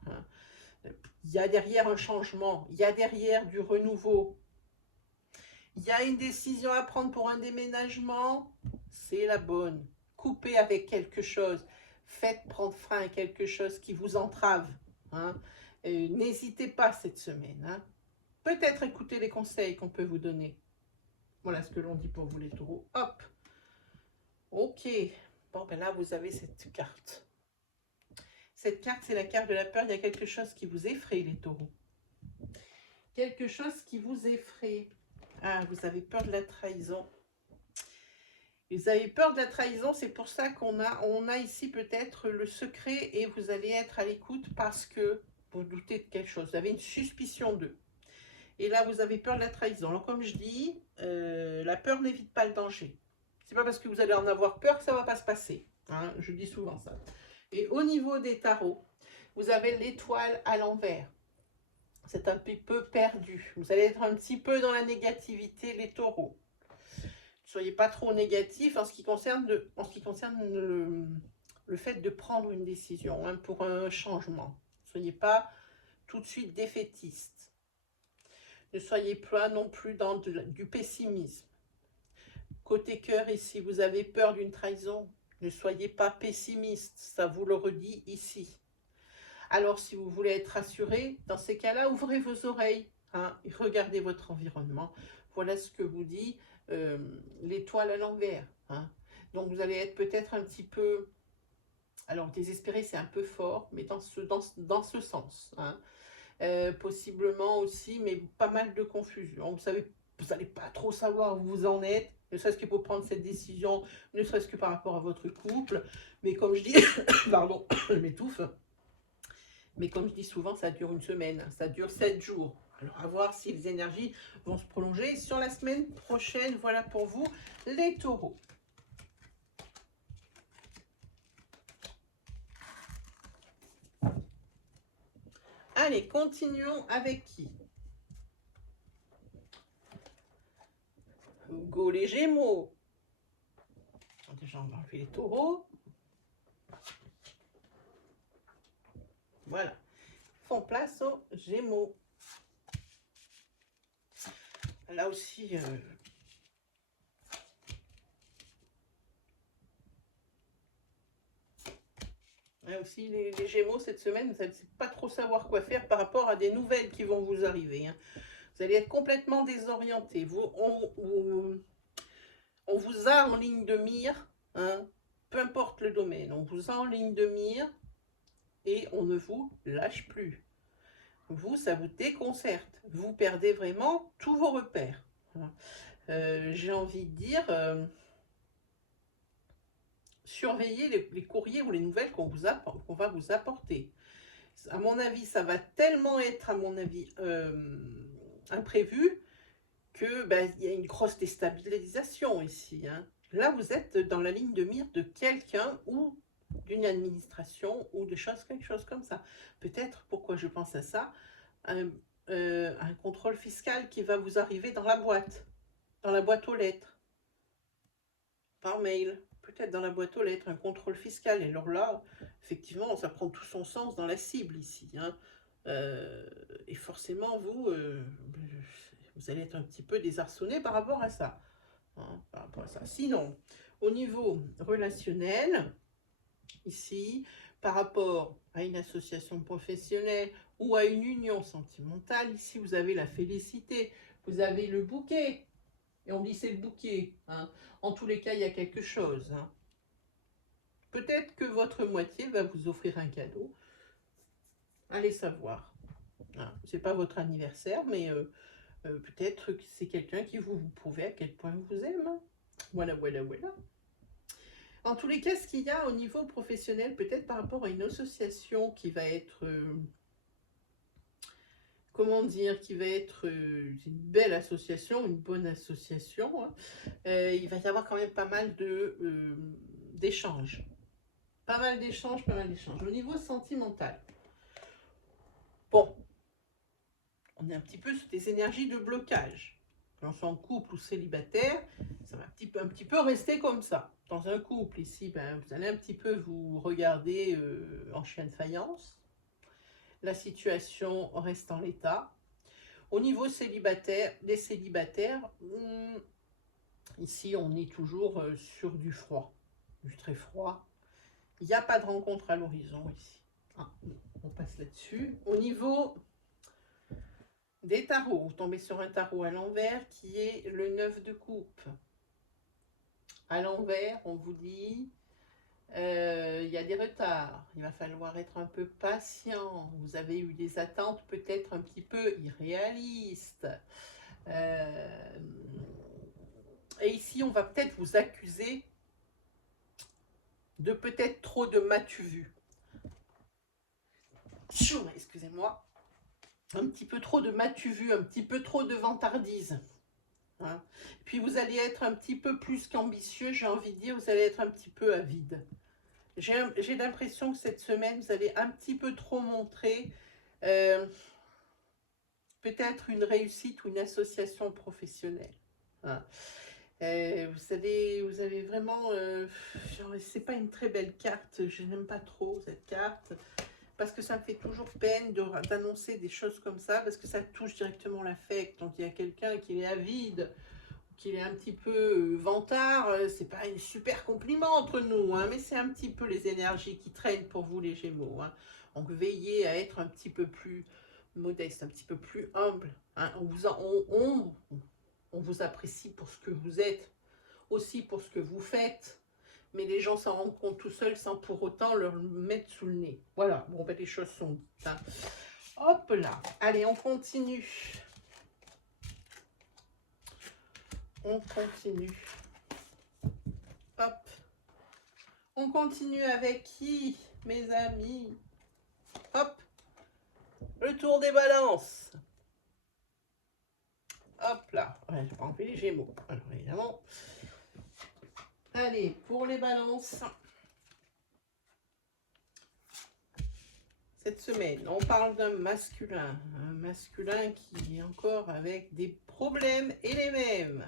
Hein. Il y a derrière un changement, il y a derrière du renouveau. Il y a une décision à prendre pour un déménagement, c'est la bonne. Coupez avec quelque chose, faites prendre frein à quelque chose qui vous entrave. Hein. N'hésitez pas cette semaine. Hein. Peut-être écoutez les conseils qu'on peut vous donner. Voilà ce que l'on dit pour vous les taureaux. Hop. Ok. Bon, ben là, vous avez cette carte. Cette carte, c'est la carte de la peur. Il y a quelque chose qui vous effraie, les taureaux. Quelque chose qui vous effraie. Ah, vous avez peur de la trahison. Vous avez peur de la trahison, c'est pour ça qu'on a ici peut-être le secret et vous allez être à l'écoute parce que vous doutez de quelque chose. Vous avez une suspicion d'eux. Et là, vous avez peur de la trahison. Alors, comme je dis, la peur n'évite pas le danger. C'est pas parce que vous allez en avoir peur que ça ne va pas se passer. Hein, je dis souvent ça. Et au niveau des tarots, vous avez l'étoile à l'envers. C'est un petit peu perdu. Vous allez être un petit peu dans la négativité, les taureaux. Ne soyez pas trop négatif en ce qui concerne, le fait de prendre une décision hein, pour un changement. Ne soyez pas tout de suite défaitiste. Ne soyez pas non plus dans du pessimisme. Côté cœur ici, vous avez peur d'une trahison. Ne soyez pas pessimiste, ça vous le redit ici. Alors si vous voulez être rassuré, dans ces cas-là, ouvrez vos oreilles, hein, et regardez votre environnement. Voilà ce que vous dit l'étoile à l'envers. Hein. Donc vous allez être peut-être un petit peu, alors désespéré c'est un peu fort, mais dans ce sens. Hein. Possiblement aussi, mais pas mal de confusion. Vous n'allez pas trop savoir où vous en êtes, ne serait-ce que pour prendre cette décision, ne serait-ce que par rapport à votre couple. Mais comme je dis, pardon, je m'étouffe. Mais comme je dis souvent, ça dure une semaine, ça dure 7 jours. Alors à voir si les énergies vont se prolonger sur la semaine prochaine. Voilà pour vous les taureaux. Allez, continuons avec qui? Go les Gémeaux. Déjà, on va enlever les taureaux. Voilà. Font place aux Gémeaux. Là aussi, là aussi les Gémeaux, cette semaine, vous n'allez pas trop savoir quoi faire par rapport à des nouvelles qui vont vous arriver. Hein. Vous allez être complètement désorienté. On vous a en ligne de mire, hein, peu importe le domaine. On vous a en ligne de mire et on ne vous lâche plus. Vous, ça vous déconcerte. Vous perdez vraiment tous vos repères. j'ai envie de dire, surveillez les courriers ou les nouvelles qu'on va vous apporter. À mon avis, ça va tellement être, à mon avis, imprévu, que ben, il y a une grosse déstabilisation ici, hein. Là, vous êtes dans la ligne de mire de quelqu'un ou d'une administration ou de choses, quelque chose comme ça. Peut-être, pourquoi je pense à ça, un contrôle fiscal qui va vous arriver dans la boîte aux lettres, par mail. Peut-être dans la boîte aux lettres, un contrôle fiscal. Et alors là, effectivement, ça prend tout son sens dans la cible ici, hein. Et forcément, vous allez être un petit peu désarçonné par rapport à ça, hein, par rapport à ça. Sinon, au niveau relationnel, ici, par rapport à une association professionnelle ou à une union sentimentale, ici, vous avez la félicité, vous avez le bouquet. Et on dit c'est le bouquet, hein. En tous les cas, il y a quelque chose, hein. Peut-être que votre moitié va vous offrir un cadeau. Allez savoir. Hein. C'est pas votre anniversaire, mais peut-être que c'est quelqu'un qui vous prouvez à quel point vous aime. Hein. Voilà, voilà, voilà. En tous les cas, ce qu'il y a au niveau professionnel, peut-être par rapport à une association qui va être, comment dire, qui va être une belle association, une bonne association, hein, il va y avoir quand même pas mal d'échanges. Pas mal d'échanges, pas mal d'échanges. Au niveau sentimental, bon, on est un petit peu sur des énergies de blocage. Que l'on soit en couple ou célibataire, ça va un petit peu rester comme ça. Dans un couple, ici, ben, vous allez un petit peu vous regarder en chien de faïence. La situation reste en l'état. Au niveau célibataire, des célibataires, ici, on est toujours sur du froid, du très froid. Il n'y a pas de rencontre à l'horizon ici. Ah, on passe là-dessus. Au niveau des tarots, vous tombez sur un tarot à l'envers qui est le 9 de coupe. À l'envers, on vous dit, il y a des retards, il va falloir être un peu patient, vous avez eu des attentes peut-être un petit peu irréalistes. Et ici, on va peut-être vous accuser de peut-être trop de m'as-tu vu. Excusez-moi. Un petit peu trop de m'as-tu vu, un petit peu trop de vantardise. Hein. Puis vous allez être un petit peu plus qu'ambitieux, j'ai envie de dire, vous allez être un petit peu avide. J'ai l'impression que cette semaine, vous allez un petit peu trop montrer peut-être une réussite ou une association professionnelle. Hein. Vous avez vraiment... c'est pas une très belle carte, je n'aime pas trop cette carte. Parce que ça me fait toujours peine d'annoncer des choses comme ça, parce que ça touche directement l'affect. Donc il y a quelqu'un qui est avide, qui est un petit peu vantard, c'est pas un super compliment entre nous, hein, mais c'est un petit peu les énergies qui traînent pour vous les Gémeaux. Hein. Donc veillez à être un petit peu plus modeste, un petit peu plus humble. Hein. On vous apprécie pour ce que vous êtes, aussi pour ce que vous faites. Mais les gens s'en rendent compte tout seuls sans pour autant leur mettre sous le nez. Voilà, bon, ben, les choses sont dites. Hein. Hop là, allez, on continue. On continue. Hop. On continue avec qui, mes amis? Hop. Le tour des balances. Hop là. Ouais, j'ai pas enlevé les Gémeaux. Alors, évidemment. Allez, pour les balances. Cette semaine, on parle d'un masculin. Un masculin qui est encore avec des problèmes et les mêmes.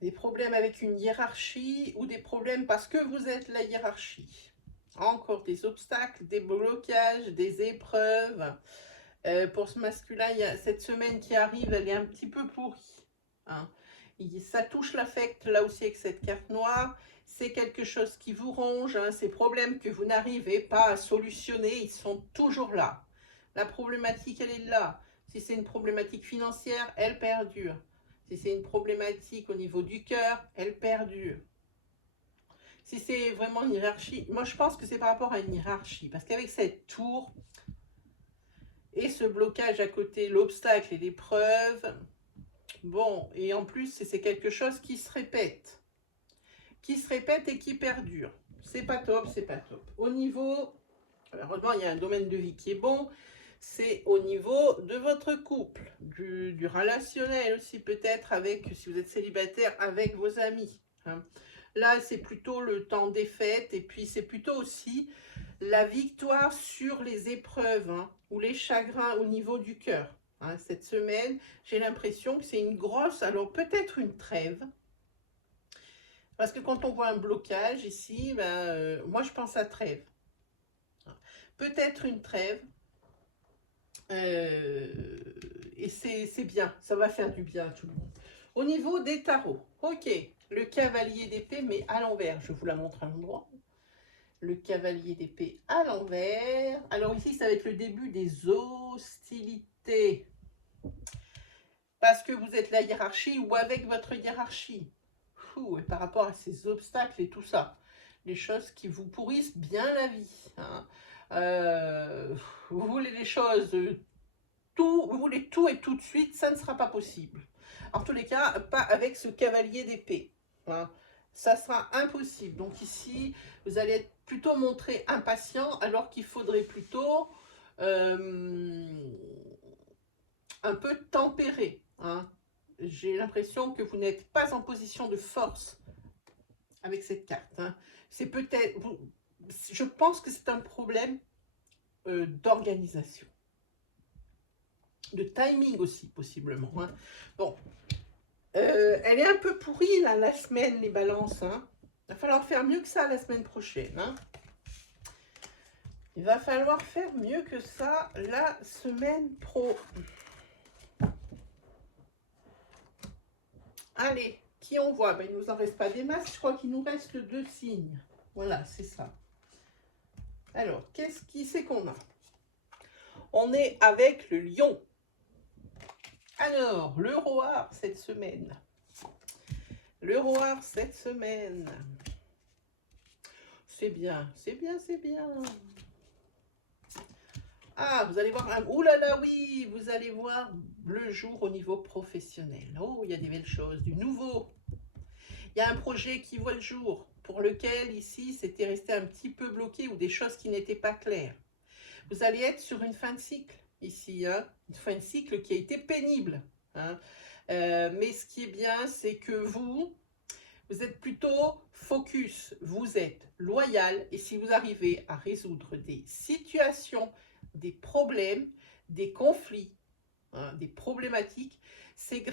Des problèmes avec une hiérarchie ou des problèmes parce que vous êtes la hiérarchie. Encore des obstacles, des blocages, des épreuves. Pour ce masculin, il y a cette semaine qui arrive, elle est un petit peu pourrie. Hein. Ça touche l'affect là aussi avec cette carte noire. C'est quelque chose qui vous ronge. Hein. Ces problèmes que vous n'arrivez pas à solutionner, ils sont toujours là. La problématique, elle est là. Si c'est une problématique financière, elle perdure. Si c'est une problématique au niveau du cœur, elle perdure. Si c'est vraiment une hiérarchie, moi je pense que c'est par rapport à une hiérarchie. Parce qu'avec cette tour et ce blocage à côté, l'obstacle et l'épreuve, Bon, et en plus, c'est quelque chose qui se répète. Qui se répète et qui perdure. C'est pas top, c'est pas top. Au niveau, heureusement, il y a un domaine de vie qui est bon. C'est au niveau de votre couple, du relationnel aussi peut-être avec, si vous êtes célibataire, avec vos amis. Hein. Là, c'est plutôt le temps des fêtes et puis c'est plutôt aussi la victoire sur les épreuves hein, ou les chagrins au niveau du cœur. Hein. Cette semaine, j'ai l'impression que c'est une grosse, alors peut-être une trêve, parce que quand on voit un blocage ici, ben, moi je pense à trêve. Peut-être une trêve, et c'est bien, ça va faire du bien à tout le monde. Au niveau des tarots, ok, le cavalier d'épée, mais à l'envers, je vous la montre à l'endroit. Le cavalier d'épée à l'envers. Alors ici, ça va être le début des hostilités. Parce que vous êtes la hiérarchie ou avec votre hiérarchie. Et par rapport à ces obstacles et tout ça. Les choses qui vous pourrissent bien la vie. Hein. Vous voulez les choses, vous voulez tout et tout de suite, ça ne sera pas possible. En tous les cas, pas avec ce cavalier d'épée. Hein. Ça sera impossible. Donc ici, vous allez être plutôt montré impatient, alors qu'il faudrait plutôt un peu tempérer. Hein. J'ai l'impression que vous n'êtes pas en position de force avec cette carte. Hein. C'est peut-être, je pense que c'est un problème d'organisation. De timing aussi, possiblement. Hein. Bon, elle est un peu pourrie, là, la semaine, les balances. Hein. Il va falloir faire mieux que ça la semaine prochaine. Hein. Il va falloir faire mieux que ça la semaine pro. Allez, qui on voit? Ben, il ne nous en reste pas des masses. Je crois qu'il nous reste 2 signes. Voilà, c'est ça. Alors, qui c'est qu'on a? On est avec le lion. Alors, le roi cette semaine. Le roi cette semaine. C'est bien, c'est bien, c'est bien. Ah, vous allez voir, ouh là là, oui, vous allez voir le jour au niveau professionnel. Oh, il y a des belles choses, du nouveau. Il y a un projet qui voit le jour, pour lequel ici, c'était resté un petit peu bloqué ou des choses qui n'étaient pas claires. Vous allez être sur une fin de cycle ici, hein, une fin de cycle qui a été pénible. Hein. Mais ce qui est bien, c'est que vous êtes plutôt focus, vous êtes loyal et si vous arrivez à résoudre des situations, des problèmes, des conflits, hein, des problématiques, c'est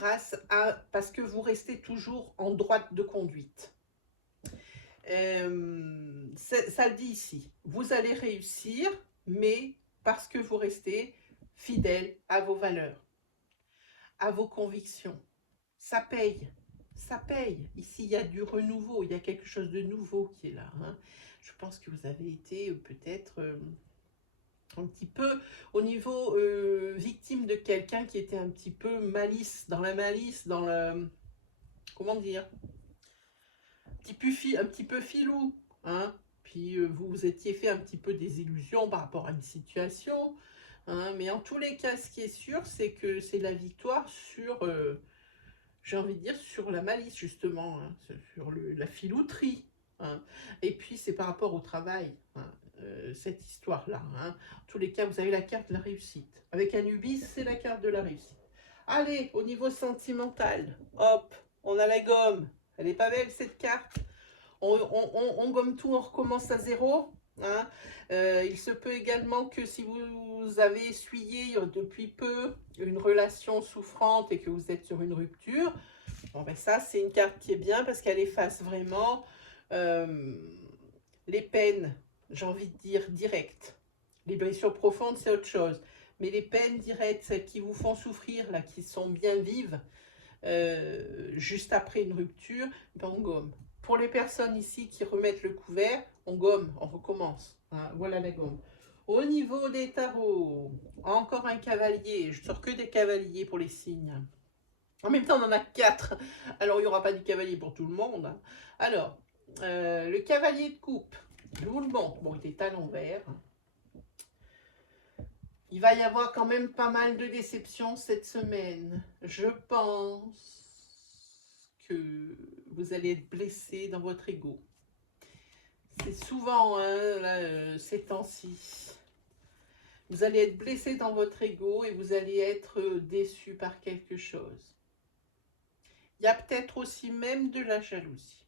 parce que vous restez toujours en droite de conduite. Ça le dit ici, vous allez réussir, mais parce que vous restez fidèle à vos valeurs, à vos convictions. Ça paye. Ça paye. Ici, il y a du renouveau, il y a quelque chose de nouveau qui est là. Hein. Je pense que vous avez été peut-être un petit peu au niveau victime de quelqu'un qui était un petit peu dans le... Comment dire? Un petit peu filou. Hein. Puis vous vous étiez fait un petit peu des illusions par rapport à une situation. Hein. Mais en tous les cas, ce qui est sûr, c'est que c'est la victoire sur... j'ai envie de dire, sur la malice, justement, hein, sur la filouterie. Hein. Et puis, c'est par rapport au travail, hein, cette histoire-là. Hein. En tous les cas, vous avez la carte de la réussite. Avec Anubis, c'est la carte de la réussite. Allez, au niveau sentimental, hop, on a la gomme. Elle n'est pas belle, cette carte. On gomme tout, on recommence à zéro. Hein. Il se peut également que si vous avez essuyé depuis peu une relation souffrante et que vous êtes sur une rupture, bon ben ça c'est une carte qui est bien parce qu'elle efface vraiment les peines, j'ai envie de dire directes. Les blessures profondes c'est autre chose, mais les peines directes, celles qui vous font souffrir, là, qui sont bien vives, juste après une rupture, ben on gomme. Pour les personnes ici qui remettent le couvert, on gomme, on recommence. Hein, voilà la gomme. Au niveau des tarots, encore un cavalier. Je sors que des cavaliers pour les signes. En même temps, on en a 4. Alors, il n'y aura pas du cavalier pour tout le monde. Hein. Alors, le cavalier de coupe. Je vous le montre. Bon, il est à l'envers. Il va y avoir quand même pas mal de déceptions cette semaine. Je pense que vous allez être blessé dans votre ego. C'est souvent, hein, là, ces temps-ci. Vous allez être blessé dans votre ego et vous allez être déçu par quelque chose. Il y a peut-être aussi même de la jalousie.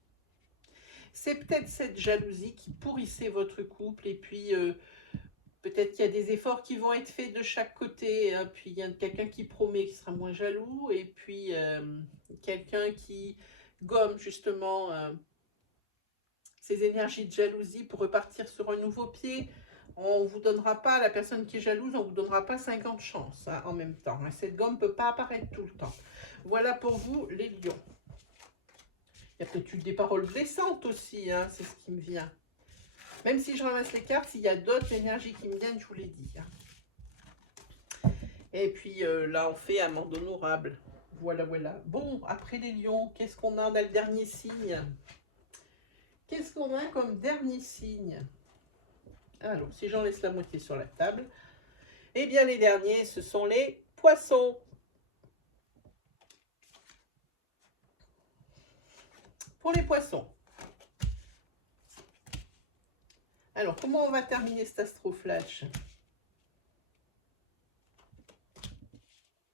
C'est peut-être cette jalousie qui pourrissait votre couple et puis peut-être qu'il y a des efforts qui vont être faits de chaque côté. Hein, puis il y a quelqu'un qui promet qu'il sera moins jaloux et puis quelqu'un qui gomme justement ces énergies de jalousie pour repartir sur un nouveau pied. On ne vous donnera pas, la personne qui est jalouse, on ne vous donnera pas 50 chances hein, en même temps. Hein. Cette gomme ne peut pas apparaître tout le temps. Voilà pour vous les lions. Il y a peut-être eu des paroles blessantes aussi, hein, c'est ce qui me vient. Même si je ramasse les cartes, s'il y a d'autres énergies qui me viennent, je vous l'ai dit. Hein. Et puis là, on fait amende honorable. Voilà, voilà. Bon, après les lions, qu'est-ce qu'on a? On a le dernier signe. Qu'est-ce qu'on a comme dernier signe? Alors, si j'en laisse la moitié sur la table, eh bien, les derniers, ce sont les poissons. Pour les poissons. Alors, comment on va terminer cet astro-flash?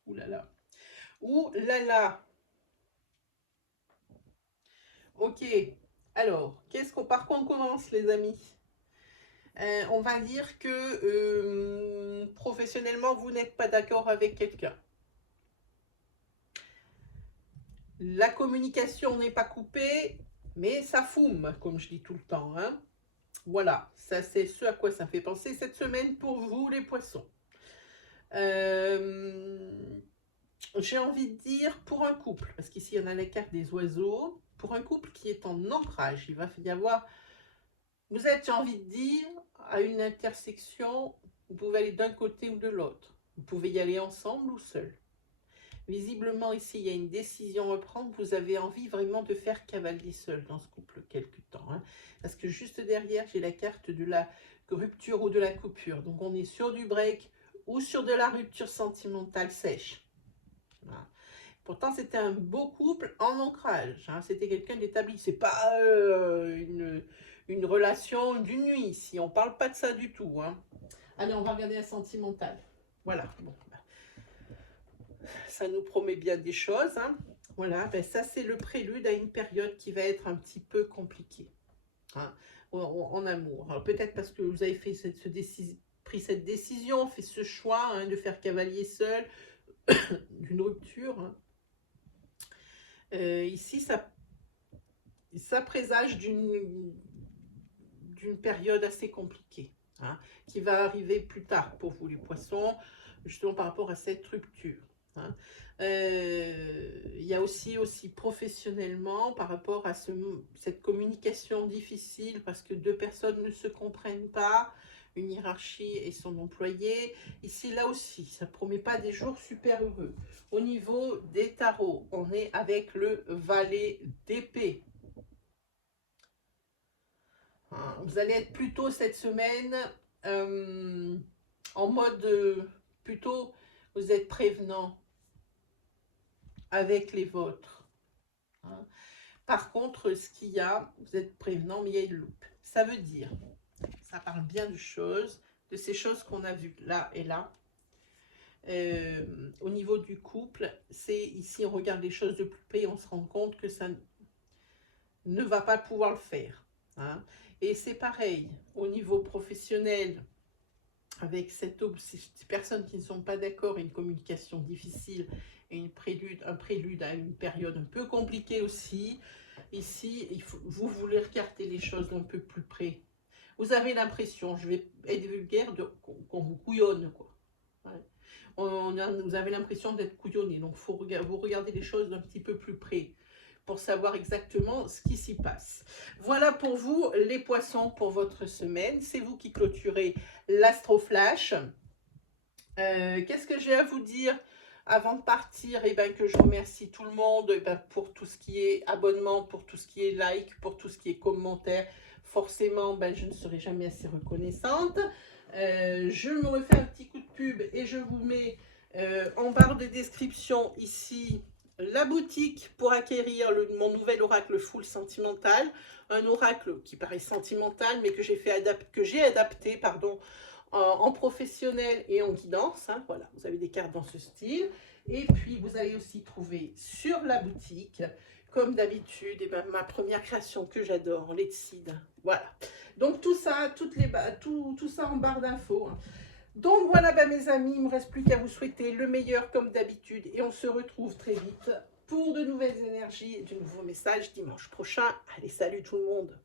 Ouh là là. Ouh là là. Ok. Alors, par quoi on commence, les amis? On va dire que professionnellement, vous n'êtes pas d'accord avec quelqu'un. La communication n'est pas coupée, mais ça fume, comme je dis tout le temps. Hein. Voilà, ça c'est ce à quoi ça fait penser cette semaine pour vous, les poissons. J'ai envie de dire pour un couple, parce qu'ici on a la carte des oiseaux, pour un couple qui est en ancrage, il va y avoir, vous êtes, j'ai envie de dire, à une intersection, vous pouvez aller d'un côté ou de l'autre. Vous pouvez y aller ensemble ou seul. Visiblement, ici, il y a une décision à prendre. Vous avez envie vraiment de faire cavalier seul dans ce couple quelque temps. Hein, parce que juste derrière, j'ai la carte de la rupture ou de la coupure. Donc, on est sur du break ou sur de la rupture sentimentale sèche. Voilà. Pourtant, c'était un beau couple en ancrage. Hein, c'était quelqu'un d'établi. C'est pas une relation d'une nuit ici. On parle pas de ça du tout. Hein. Allez, on va regarder la sentimentale. Voilà. Bon. Ça nous promet bien des choses. Hein. Voilà, ben ça c'est le prélude à une période qui va être un petit peu compliquée hein, en amour. Peut-être parce que vous avez fait pris cette décision, fait ce choix hein, de faire cavalier seul, d'une rupture. Hein. Ici, ça présage d'une période assez compliquée hein, qui va arriver plus tard pour vous les poissons, justement par rapport à cette rupture. Hein. Il y a aussi professionnellement par rapport à cette communication difficile parce que deux personnes ne se comprennent pas, une hiérarchie et son employé. Ici, là aussi, ça ne promet pas des jours super heureux. Au niveau des tarots, on est avec le valet d'épée. Vous allez être plutôt cette semaine en mode plutôt, vous êtes prévenant avec les vôtres. Hein. Par contre, ce qu'il y a, vous êtes prévenant, mais il y a une loupe. Ça veut dire, ça parle bien de choses, de ces choses qu'on a vues là et là. Au niveau du couple, c'est ici, on regarde les choses de plus près, on se rend compte que ça ne va pas pouvoir le faire. Hein. Et c'est pareil, au niveau professionnel, avec ces personnes qui ne sont pas d'accord, une communication difficile et un prélude à une période un peu compliquée aussi. Ici, vous voulez regarder les choses d'un peu plus près. Vous avez l'impression, je vais être vulgaire, qu'on vous couillonne, quoi. Ouais. Vous avez l'impression d'être couillonné, donc vous regardez les choses d'un petit peu plus près pour savoir exactement ce qui s'y passe. Voilà pour vous, les poissons, pour votre semaine. C'est vous qui clôturez l'Astroflash. Qu'est-ce que j'ai à vous dire avant de partir? Eh ben, que je remercie tout le monde pour tout ce qui est abonnement, pour tout ce qui est like, pour tout ce qui est commentaire. Forcément, je ne serai jamais assez reconnaissante. Je me refais un petit coup de pub et je vous mets en barre de description ici la boutique pour acquérir mon nouvel oracle full sentimental, un oracle qui paraît sentimental mais que j'ai adapté pardon, en professionnel et en guidance. Hein, voilà, vous avez des cartes dans ce style. Et puis vous allez aussi trouver sur la boutique, comme d'habitude, et ma première création que j'adore, les Seed. Voilà. Donc tout ça, tout ça en barre d'infos. Hein. Donc voilà mes amis, il ne me reste plus qu'à vous souhaiter le meilleur comme d'habitude et on se retrouve très vite pour de nouvelles énergies et de nouveaux messages dimanche prochain. Allez, salut tout le monde!